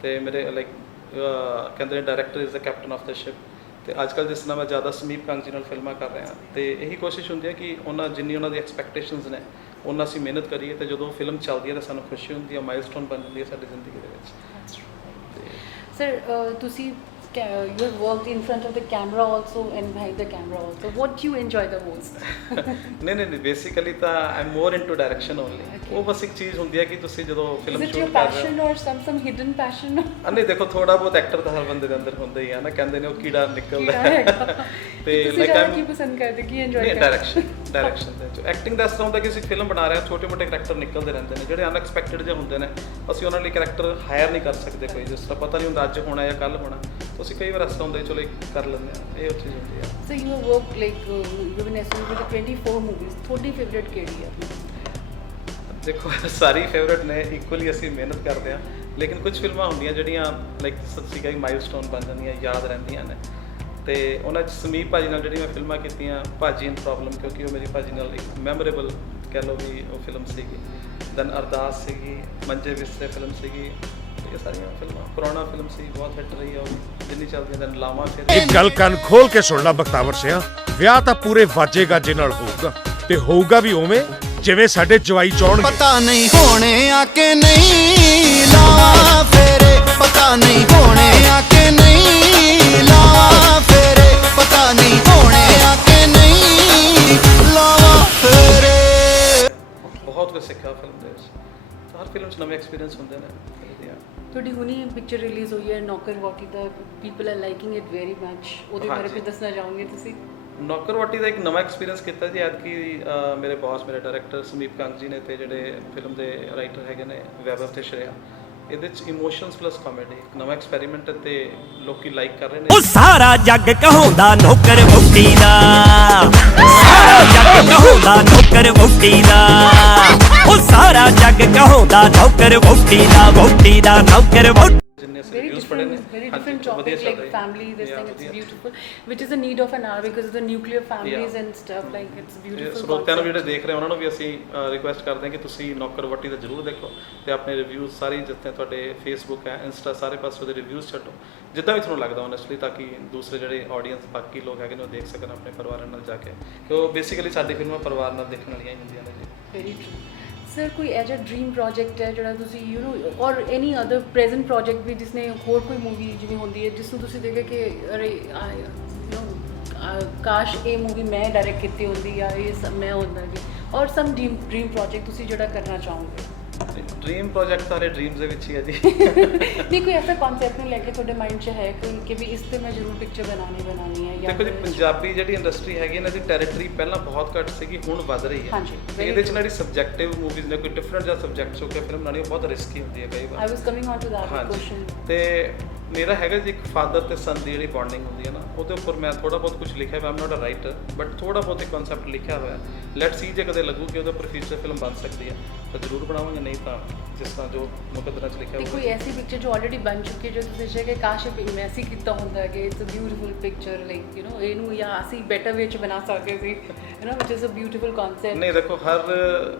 ਤੇ ਮੇਰੇ ਲਾਈਕ ਕਹਿੰਦੇ ਨੇ director is the captain of the ship. ਤੇ ਅੱਜ ਕੱਲ੍ਹ ਜਿਸ ਤਰ੍ਹਾਂ ਮੈਂ ਜ਼ਿਆਦਾ ਸਮੀਪ ਕੰਗ ਜੀ ਨਾਲ ਫਿਲਮਾਂ ਕਰ ਰਿਹਾ, ਤੇ ਇਹੀ ਕੋਸ਼ਿਸ਼ ਹੁੰਦੀ ਹੈ ਕਿ ਜਿੰਨੀ ਉਹਨਾਂ ਦੀ ਐਕਸਪੈਕਟੇਸ਼ਨਸ ਨੇ ਉਹਨਾਂ ਅਸੀਂ ਮਿਹਨਤ ਕਰੀਏ, ਤੇ ਜਦੋਂ ਫਿਲਮ ਚੱਲਦੀ ਹੈ ਤਾਂ ਸਾਨੂੰ ਖੁਸ਼ੀ ਹੁੰਦੀ ਹੈ, ਮਾਈਲਸਟੋਨ ਬਣ ਜਾਂਦੀ ਹੈ ਸਾਡੀ ਜ਼ਿੰਦਗੀ ਦੇ ਵਿੱਚ। Sir, ਤੁਸੀਂ you have worked in front of the camera also and behind the camera also. What do you enjoy the most? ਨਹੀਂ ਬੇਸਿਕਲੀ ਤਾਂ I am more into direction only. ਉਹ ਬਸ ਇੱਕ ਚੀਜ਼ ਹੁੰਦੀ ਹੈ ਕਿ ਤੁਸੀਂ ਜਦੋਂ film Is it shoot your ਕਰ ਰਹੇ passion or some hidden passion? ਨਹੀਂ ਦੇਖੋ, ਥੋੜਾ ਬਹੁਤ ਐਕਟਰ ਤਾਂ ਹਰ ਬੰਦੇ ਦੇ ਅੰਦਰ ਹੁੰਦਾ ਹੀ ਆ ਨਾ, ਕਹਿੰਦੇ ਨੇ ਉਹ ਕੀੜਾ ਨਿਕਲਦਾ ਕੀੜਾ ਹੈਗਾ। ਤੇ ਤੁਸੀਂ ਲਾਈਕ ਜ਼ਿਆਦਾ ਕੀ ਪਸੰਦ ਕਰਦੇ, ਕੀ enjoy ਨਹੀਂ, ਕਰਦੇ? ਡਾਇਰੈਕਸ਼ਨ ਦੇ ਵਿੱਚ ਐਕਟਿੰਗ ਦਾ ਇਸ ਤਰ੍ਹਾਂ ਹੁੰਦਾ ਕਿ ਅਸੀਂ ਫਿਲਮ ਬਣਾ ਰਹੇ ਹਾਂ, ਛੋਟੇ ਮੋਟੇ ਕਰੈਕਟਰ ਨਿਕਲਦੇ ਰਹਿੰਦੇ ਨੇ ਜਿਹੜੇ ਅਨਐਕਸਪੈਕਟਡ ਜਿਹੇ ਹੁੰਦੇ ਨੇ। ਅਸੀਂ ਉਹਨਾਂ ਲਈ ਕਰੈਕਟਰ ਹਾਇਰ ਨਹੀਂ ਕਰ ਸਕਦੇ ਕੋਈ, ਜਿਸ ਤਰ੍ਹਾਂ ਪਤਾ ਨਹੀਂ ਹੁੰਦਾ ਅੱਜ ਹੋਣਾ ਜਾਂ ਕੱਲ੍ਹ ਹੋਣਾ। ਤੁਸੀਂ ਕਈ ਵਾਰ ਇਸ ਤਰ੍ਹਾਂ ਹੁੰਦਾ ਚਲੋ ਕਰ ਲੈਂਦੇ ਆ, ਇਹ ਚੀਜ਼ ਹੁੰਦੀ ਆ। So you have worked like you've been associated with 24 movies. ਤੁਹਾਡੀ favorite ਕਿਹੜੀ ਹੈ? ਦੇਖੋ ਸਾਰੀ ਫੇਵਰੇਟ ਨੇ, ਇਕੁਅਲੀ ਅਸੀਂ ਮਿਹਨਤ ਕਰਦੇ ਹਾਂ, ਲੇਕਿਨ ਕੁਝ ਫਿਲਮਾਂ ਹੁੰਦੀਆਂ ਜਿਹੜੀਆਂ ਲਾਈਕ ਸੱਚੀ ਕਹੀ ਮਾਈਲਸਟੋਨ ਬਣ ਜਾਂਦੀਆਂ, ਯਾਦ ਰਹਿੰਦੀਆਂ ਨੇ। ਤੇ ਉਹਨਾਂ 'ਚ ਸਮੀਪ ਭਾਜੀ ਨਾਲ ਜਿਹੜੀ ਮੈਂ ਫਿਲਮਾਂ ਕੀਤੀਆਂ, ਭਾਜੀ ਇਨ ਪ੍ਰੋਬਲਮ, ਕਿਉਂਕਿ ਉਹ ਮੇਰੀ ਭਾਜੀ ਨਾਲ ਇੱਕ ਮੈਮੋਰੇਬਲ ਕਹਿ ਲਓ ਵੀ ਉਹ ਫਿਲਮ ਸੀਗੀ। ਦੈਨ ਅਰਦਾਸ ਸੀਗੀ, ਮੰਜੇ ਵਿਸਰੇ ਫਿਲਮ ਸੀਗੀ, ਇਹ ਸਾਰੀਆਂ ਫਿਲਮਾਂ। ਪੁਰਾਣਾ ਫਿਲਮ ਸੀ, ਬਹੁਤ ਹਿੱਟ ਰਹੀ ਆ ਉਹ ਜਿੰਨੀ ਚੱਲਦੀ। ਦੈਨ ਲਾਵਾਂ ਫਿਰ ਇੱਕ ਗੱਲ ਕੰਨ ਖੋਲ ਕੇ ਸੁਣ ਲੈ ਬਖਤਾਵਰ ਸਿਆ, ਵਿਆਹ ਤਾਂ ਪੂਰੇ ਵਾਜੇ ਗਾਜੇ ਨਾਲ ਹੋਊਗਾ, ਤੇ ਹੋਊਗਾ ਵੀ ਉਵੇਂ ਜਿਵੇਂ ਸਾਡੇ ਜਵਾਈ ਚਾਹਣਗੇ। ਪਤਾ ਨਹੀਂ ਹੋਣੇ ਆ ਕਿ ਨਹੀਂ ਲਾਵਾਂ ਫੇਰੇ, ਪਤਾ ਨਹੀਂ ਹੋਣੇ ਆ ਕਿ ਨਹੀਂ ਲਾਵਾਂ ਫੇਰੇ, ਪਤਾ ਨਹੀਂ ਹੋਣੇ ਆ ਕਿ ਨਹੀਂ ਲਾਵਾਂ ਫੇਰੇ। ਬਹੁਤ ਕੁਝ ਸਿੱਖਿਆ ਫਿਲਮ ਦੇ ਵਿੱਚ। ਹਰ ਫਿਲਮ 'ਚ ਨਵੇਂ ਐਕਸਪੀਰੀਅੰਸ ਹੁੰਦੇ ਨੇ। ਤੁਹਾਡੀ ਹੁਣੀ ਪਿਕਚਰ ਰਿਲੀਜ਼ ਹੋਈ ਹੈ ਨੌਕਰਵਾਟੀ ਦਾ, people are liking it very much, ਉਹਦੇ ਬਾਰੇ ਹਾਂਜੀ। ਕੁਝ ਦੱਸਣਾ ਚਾਹੋਗੇ ਤੁਸੀਂ? ਨੌਕਰਵਾਟੀ ਦਾ ਇੱਕ ਨਵਾਂ ਐਕਸਪੀਰੀਅੰਸ ਕੀਤਾ ਜੀ ਐਤਕੀ। ਮੇਰੇ ਬੌਸ, ਮੇਰੇ ਡਾਇਰੈਕਟਰ ਸਮੀਪ ਕੰਗ ਜੀ ਨੇ, ਤੇ ਜਿਹੜੇ ਫਿਲਮ ਦੇ ਰਾਈਟਰ ਹੈਗੇ ਨੇ ਵੈਭਵ ਤੇ ਸ਼੍ਰੇਆ, ਇਹਦੇ 'ਚ ਇਮੋਸ਼ਨਸ ਪਲੱਸ ਕਾਮੇਡੀ ਇੱਕ ਨਵਾਂ ਐਕਸਪੈਰੀਮੈਂਟ ਹੈ, ਤੇ ਲੋਕੀ ਲਾਈਕ ਕਰ ਰਹੇ ਨੇ। ਉਹ ਸਾਰਾ ਜੱਗ ਕਹਾਉਂਦਾ ਨੌਕਰ ਵਹੁਟੀ ਦਾ, ਸਾਰਾ ਜੱਗ ਕਹਾਉਂਦਾ ਨੌਕਰ ਵਹੁਟੀ ਦਾ, ਉਹ ਸਾਰਾ ਜੱਗ ਕਹਾਉਂਦਾ ਨੌਕਰ ਵਹੁਟੀ ਦਾ, ਵਹੁਟੀ ਦਾ ਨੌਕਰ ਵਹੁਟੀ। ਜਿੰਨੇ ਅਸੀਂ Very ਰਿਵਿਊਜ਼ ਪੜ੍ਹੇ ਨੇ, very ਹਾਂਜੀ, different ਵਧੀਆ topic ਚੱਲ like ਰਹੀ। family, this Yeah, thing, it's ਵਧੀਆ। beautiful, which is the need of an hour because of the nuclear families Yeah. and stuff, like it's ਇਹ beautiful ਸਰੋਤਿਆਂ ਨੂੰ concept. ਜਿਹੜੇ ਦੇਖ ਰਹੇ ਉਹਨਾਂ ਨੂੰ ਵੀ ਅਸੀਂ ਰਿਕੁਐਸਟ ਕਰਦੇ ਹਾਂ ਕਿ ਤੁਸੀਂ ਨੌਕਰਵੱਟੀ ਦਾ ਜ਼ਰੂਰ ਦੇਖੋ, ਤੇ ਆਪਣੇ ਰਿਵਿਊਜ਼ ਸਾਰੇ ਜਿੱਥੇ ਤੁਹਾਡੇ ਫੇਸਬੁੱਕ ਹੈ, ਇੰਸਟਾ, ਸਾਰੇ ਪਾਸੇ ਉਹਦੇ ਰਿਵਿਊਜ਼ ਛੱਡੋ, ਜਿੱਦਾਂ ਵੀ ਤੁਹਾਨੂੰ ਲੱਗਦਾ ਓਨੈਸਟਲੀ, ਤਾਂ ਕਿ ਦੂਸਰੇ ਜਿਹੜੇ ਆਡੀਅנס ਬਾਕੀ ਲੋਕ ਹੈਗੇ ਨੇ ਉਹ ਦੇਖ ਸਕਣ ਆਪਣੇ ਪਰਿਵਾਰਾਂ ਨਾਲ ਜਾ ਕੇ, ਕਿ ਉਹ ਬੇਸਿਕਲੀ ਸਾਡੀ ਫਿਲਮਾਂ ਪਰਿਵਾਰ ਨਾਲ ਦੇਖਣ ਵਾਲੀਆਂ ਹੀ ਹੁੰਦੀਆਂ ਨੇ ਜੀ। Very true. ਸਰ ਕੋਈ ਐਜਾ ਡ੍ਰੀਮ ਪ੍ਰੋਜੈਕਟ ਹੈ ਜਿਹੜਾ ਤੁਸੀਂ ਯੂ نو ਔਰ ਐਨੀ ਅਦਰ ਪ੍ਰੈਜ਼ੈਂਟ ਪ੍ਰੋਜੈਕਟ ਵੀ ਜਿਸਨੇ ਹੋਰ ਕੋਈ ਮੂਵੀ ਜਿਵੇਂ ਹੁੰਦੀ ਹੈ ਜਿਸ ਨੂੰ ਤੁਸੀਂ ਦੇਖੇ ਕਿ ਅਰੇ ਯੂ نو ਕਾਸ਼ ਇਹ ਮੂਵੀ ਮੈਂ ਡਾਇਰੈਕਟ ਕੀਤੀ ਹੁੰਦੀ ਜਾਂ ਇਹ ਮੈਂ ਹੁੰਦਾ ਜੀ ਔਰ ਸਮ ਡ੍ਰੀਮ ਪ੍ਰੋਜੈਕਟ ਤੁਸੀਂ ਜਿਹੜਾ ਕਰਨਾ ਚਾਹੋਗੇ ਡ੍ਰੀਮ ਪ੍ਰੋਜੈਕਟ ਸਾਰੇ ਡ੍ਰੀਮਸ ਦੇ ਵਿੱਚ ਹੀ ਹੈ ਜੀ ਨਹੀਂ ਕੋਈ ਐਸਾ ਕਨਸੈਪਟ ਨੂੰ ਲੈ ਕੇ ਤੁਹਾਡੇ ਮਾਈਂਡ 'ਚ ਹੈ ਕੋਈ ਕਿ ਵੀ ਇਸ ਤੇ ਮੈਂ ਜ਼ਰੂਰ ਪਿਕਚਰ ਬਣਾਉਣੀ ਹੈ ਜਾਂ ਦੇਖੋ ਜੀ ਪੰਜਾਬੀ ਜਿਹੜੀ ਇੰਡਸਟਰੀ ਹੈਗੀ ਇਹਨਾਂ ਦੀ ਟੈਰੀਟਰੀ ਪਹਿਲਾਂ ਬਹੁਤ ਘੱਟ ਸੀਗੀ ਹੁਣ ਵੱਧ ਰਹੀ ਹੈ ਹਾਂਜੀ, ਤੇ ਇਹਦੇ 'ਚ ਜਿਹੜੀ ਸਬਜੈਕਟਿਵ ਮੂਵੀਜ਼ ਨੇ ਕੋਈ ਡਿਫਰੈਂਟ ਜਿਹਾ ਸਬਜੈਕਟ ਹੋ ਕੇ ਫਿਲਮ ਬਣਾਉਣੀ ਉਹ ਬਹੁਤ ਰਿਸਕੀ ਹੁੰਦੀ ਹੈ ਕਈ ਵਾਰ ਆਈ ਵਾਸ ਕਮਿੰਗ ਔਨ ਟੂ ਦੈਟ ਹਾਂਜੀ ਕੁਐਸਚਨ ਤੇ ਮੇਰਾ ਹੈਗਾ ਜੀ ਇੱਕ ਫਾਦਰ ਤੇ ਸਨ ਦੀ ਜਿਹੜੀ ਬੌਂਡਿੰਗ ਹੁੰਦੀ ਹੈ ਨਾ ਉਹਦੇ ਉੱਪਰ ਮੈਂ ਥੋੜਾ ਬਹੁਤ ਕੁਝ ਲਿਖਿਆ ਹੋਇਆ, ਆਮ ਨਾਟ ਅ ਰਾਈਟਰ ਬਟ ਥੋੜਾ ਬਹੁਤ ਇੱਕ ਕਨਸੈਪਟ ਲਿਖਿਆ ਹੋਇਆ। ਲੈਟ ਸੀ ਜੇ ਕਦੇ ਲੱਗੂ ਕਿ ਉਹਦੇ ਉੱਪਰ ਫਿਊਚਰ ਫਿਲਮ ਬਣ ਸਕਦੀ ਹੈ ਤਾਂ ਜ਼ਰੂਰ ਬਣਾਵਾਂਗੇ, ਨਹੀਂ ਤਾਂ ਜਿਸ ਤਰ੍ਹਾਂ ਜੋ ਮੁਕੱਦਰਾਂ 'ਚ ਲਿਖਿਆ ਤੇ ਕੋਈ ਹੋਇਆ। ਐਸੀ ਪਿਕਚਰ ਜੋ ਆਲਰੇਡੀ ਬਣ ਚੁੱਕੀ ਹੈ ਜੋ ਤੁਸੀਂ ਸੋਚਿਆ ਕਿ ਕਾਸ਼ ਇਹ ਮੈਂ ਅਸੀਂ ਕੀਤਾ ਹੁੰਦਾ ਕਿ it's a beautiful picture like you نو ਇਹਨੂੰ ਜਾਂ ਅਸੀਂ ਬੈਟਰ ਵੇ 'ਚ ਬਣਾ ਸਕਦੇ ਸੀ you نو which is a beautiful concept. ਨਹੀਂ ਦੇਖੋ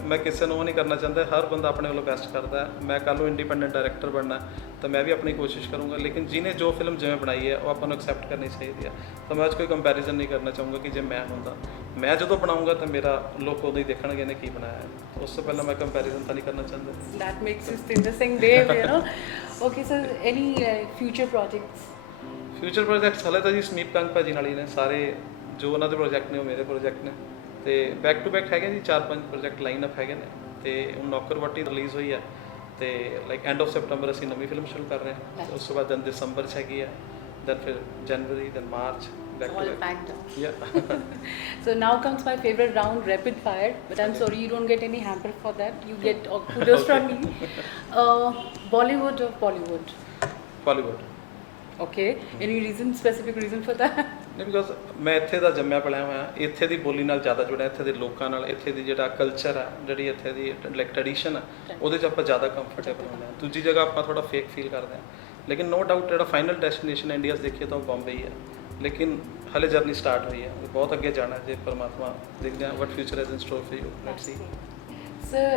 ਮੈਂ ਕਿਸੇ ਨੂੰ ਉਹ ਨਹੀਂ ਕਰਨਾ ਚਾਹੁੰਦਾ, ਹਰ ਬੰਦਾ ਆਪਣੇ ਵੱਲੋਂ ਬੈਸਟ ਕਰਦਾ ਹੈ। ਮੈਂ ਕੱਲ੍ਹ ਨੂੰ ਇੰਡੀਪੈਂਡੈਂਟ ਡਾਇਰੈਕਟਰ ਬਣਨਾ ਤਾਂ ਮੈਂ ਵੀ ਆਪਣੀ ਕੋਸ਼ਿਸ਼ ਕਰੂੰਗਾ, ਲੇਕਿਨ ਜਿਹਨੇ ਜੋ ਫਿਲਮ ਜਿਵੇਂ ਬਣਾਈ ਹੈ ਉਹ ਆਪਾਂ ਨੂੰ ਐਕਸੈਪਟ ਕਰਨੀ ਚਾਹੀਦੀ ਹੈ। ਤਾਂ ਮੈਂ ਅੱਜ ਕੋਈ ਕੰਪੈਰੀਜ਼ਨ ਨਹੀਂ ਕਰਨਾ ਚਾਹੂੰਗਾ ਕਿ ਜੇ ਮੈਂ ਹੁੰਦਾ, ਮੈਂ ਜਦੋਂ ਬਣਾਉਂਗਾ ਤਾਂ ਮੇਰਾ ਲੋਕ ਉਦੋਂ ਹੀ ਦੇਖਣਗੇ ਨੇ ਕੀ ਬਣਾਇਆ ਹੈ। ਉਸ ਤੋਂ ਪਹਿਲਾਂ ਮੈਂ ਕੰਪੈਰੀਜ਼ਨ ਤਾਂ ਨਹੀਂ ਕਰਨਾ ਚਾਹੁੰਦਾ। That makes us in the same way, you know. Okay, so any future projects? Future projects ਹਲੇ ਤਾਂ ਜੀ ਸਮੀਪ ਕੰਗ ਭਾਜੀ ਨਾਲ ਹੀ ਨੇ ਸਾਰੇ, ਜੋ ਉਹਨਾਂ ਦੇ ਪ੍ਰੋਜੈਕਟ ਨੇ ਉਹ ਮੇਰੇ ਪ੍ਰੋਜੈਕਟ ਨੇ ਤੇ ਬੈਕ ਟੂ ਬੈਕ ਹੈਗੇ ਜੀ 4-5 ਪ੍ਰੋਜੈਕਟ ਲਾਈਨ ਅਪ ਹੈਗੇ ਨੇ ਤੇ ਹੁਣ ਨੌਕਰ ਵੱਟੀ ਰਿਲੀਜ਼ ਹੋਈ ਹੈ ਤੇ ਲਾਈਕ ਐਂਡ ਆਫ ਸੈਪਟੈਂਬਰ ਅਸੀਂ ਨਵੀਂ ਫਿਲਮ ਸ਼ੁਰੂ ਕਰ ਰਹੇ ਹਾਂ। ਉਸ ਤੋਂ ਬਾਅਦ ਦੈਨ ਦਸੰਬਰ 'ਚ ਹੈਗੀ ਹੈ, ਦੈਨ ਫਿਰ January, then March, back to All back. packed up. Yeah. So now comes my favorite round, rapid fire. But I'm sorry, you don't get any hamper for that. You get kudos from me. Bollywood or Bollywood? Bollywood. Okay. Any reason, specific reason for that? ਨਹੀਂ ਬਿਕੋਜ਼ ਮੈਂ ਇੱਥੇ ਦਾ ਜੰਮਿਆ ਪਲਿਆ ਹੋਇਆ, ਇੱਥੇ ਦੀ ਬੋਲੀ ਨਾਲ ਜ਼ਿਆਦਾ ਜੁੜਿਆ, ਇੱਥੇ ਦੇ ਲੋਕਾਂ ਨਾਲ, ਇੱਥੇ ਦੀ ਜਿਹੜਾ ਕਲਚਰ ਆ, ਜਿਹੜੀ ਇੱਥੇ ਦੀ ਲਾਈਕ ਟ੍ਰੈਡੀਸ਼ਨ ਆ, ਉਹਦੇ 'ਚ ਆਪਾਂ ਜ਼ਿਆਦਾ ਕੰਫਰਟੇਬਲ ਹੁੰਦੇ ਹਾਂ। ਦੂਜੀ ਜਗ੍ਹਾ ਆਪਾਂ ਥੋੜਾ ਫੇਕ ਫੀਲ ਕਰਦੇ ਹਾਂ, ਲੇਕਿਨ ਨੋ ਡਾਊਟ ਜਿਹੜਾ ਫਾਈਨਲ ਡੈਸਟੀਨੇਸ਼ਨ ਇੰਡੀਆ 'ਚ ਦੇਖੀਏ ਤਾਂ ਉਹ ਬੰਬਈ ਹੈ, ਲੇਕਿਨ ਹਲੇ ਜਰਨੀ ਸਟਾਰਟ ਹੋਈ ਹੈ, ਬਹੁਤ ਅੱਗੇ ਜਾਣਾ ਜੇ ਪਰਮਾਤਮਾ ਦੇਖਦੇ ਹਾਂ what future has in store for you. Let's see. Sir,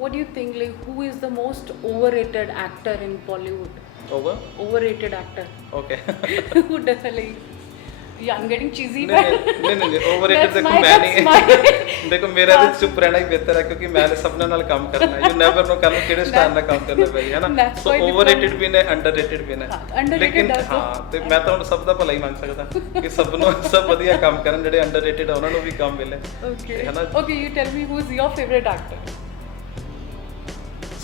what do you think, like, who is the most overrated actor in Bollywood? Overrated actor. Okay. Who does like? Yeah, I'm getting cheesy. ਨਹੀਂ ਓਵਰਰੇਟਡ ਦੇਖੋ ਮੈਂ ਨਹੀਂ, ਦੇਖੋ ਮੇਰਾ ਤੇ ਚੁੱਪ ਰਹਿਣਾ ਹੀ ਬਿਹਤਰ ਹੈ ਕਿਉਂਕਿ ਮੈਂ ਸਭਨਾਂ ਨਾਲ ਕੰਮ ਕਰਨਾ ਹੈ। ਯੂ ਨੈਵਰ ਨੋ ਕੱਲ ਨੂੰ ਕਿਹੜੇ ਸਟਾਰ ਨਾਲ ਕੰਮ ਕਰਨਾ ਪਈ ਹੈ ਨਾ। ਸੋ ਓਵਰਰੇਟਡ ਵੀ ਨੇ, ਅੰਡਰਰੇਟਡ ਵੀ ਨੇ, ਲੇਕਿਨ ਹਾਂ ਤੇ ਮੈਂ ਤਾਂ ਹੁਣ ਸਭ ਦਾ ਭਲਾ ਹੀ ਮੰਗ ਸਕਦਾ ਕਿ ਸਭ ਨੂੰ ਸਭ ਵਧੀਆ ਕੰਮ ਕਰਨ, ਜਿਹੜੇ ਅੰਡਰਰੇਟਡ ਆ ਉਹਨਾਂ ਨੂੰ ਵੀ ਕੰਮ ਮਿਲੇ। Okay. Okay, you tell me who's your favorite actor?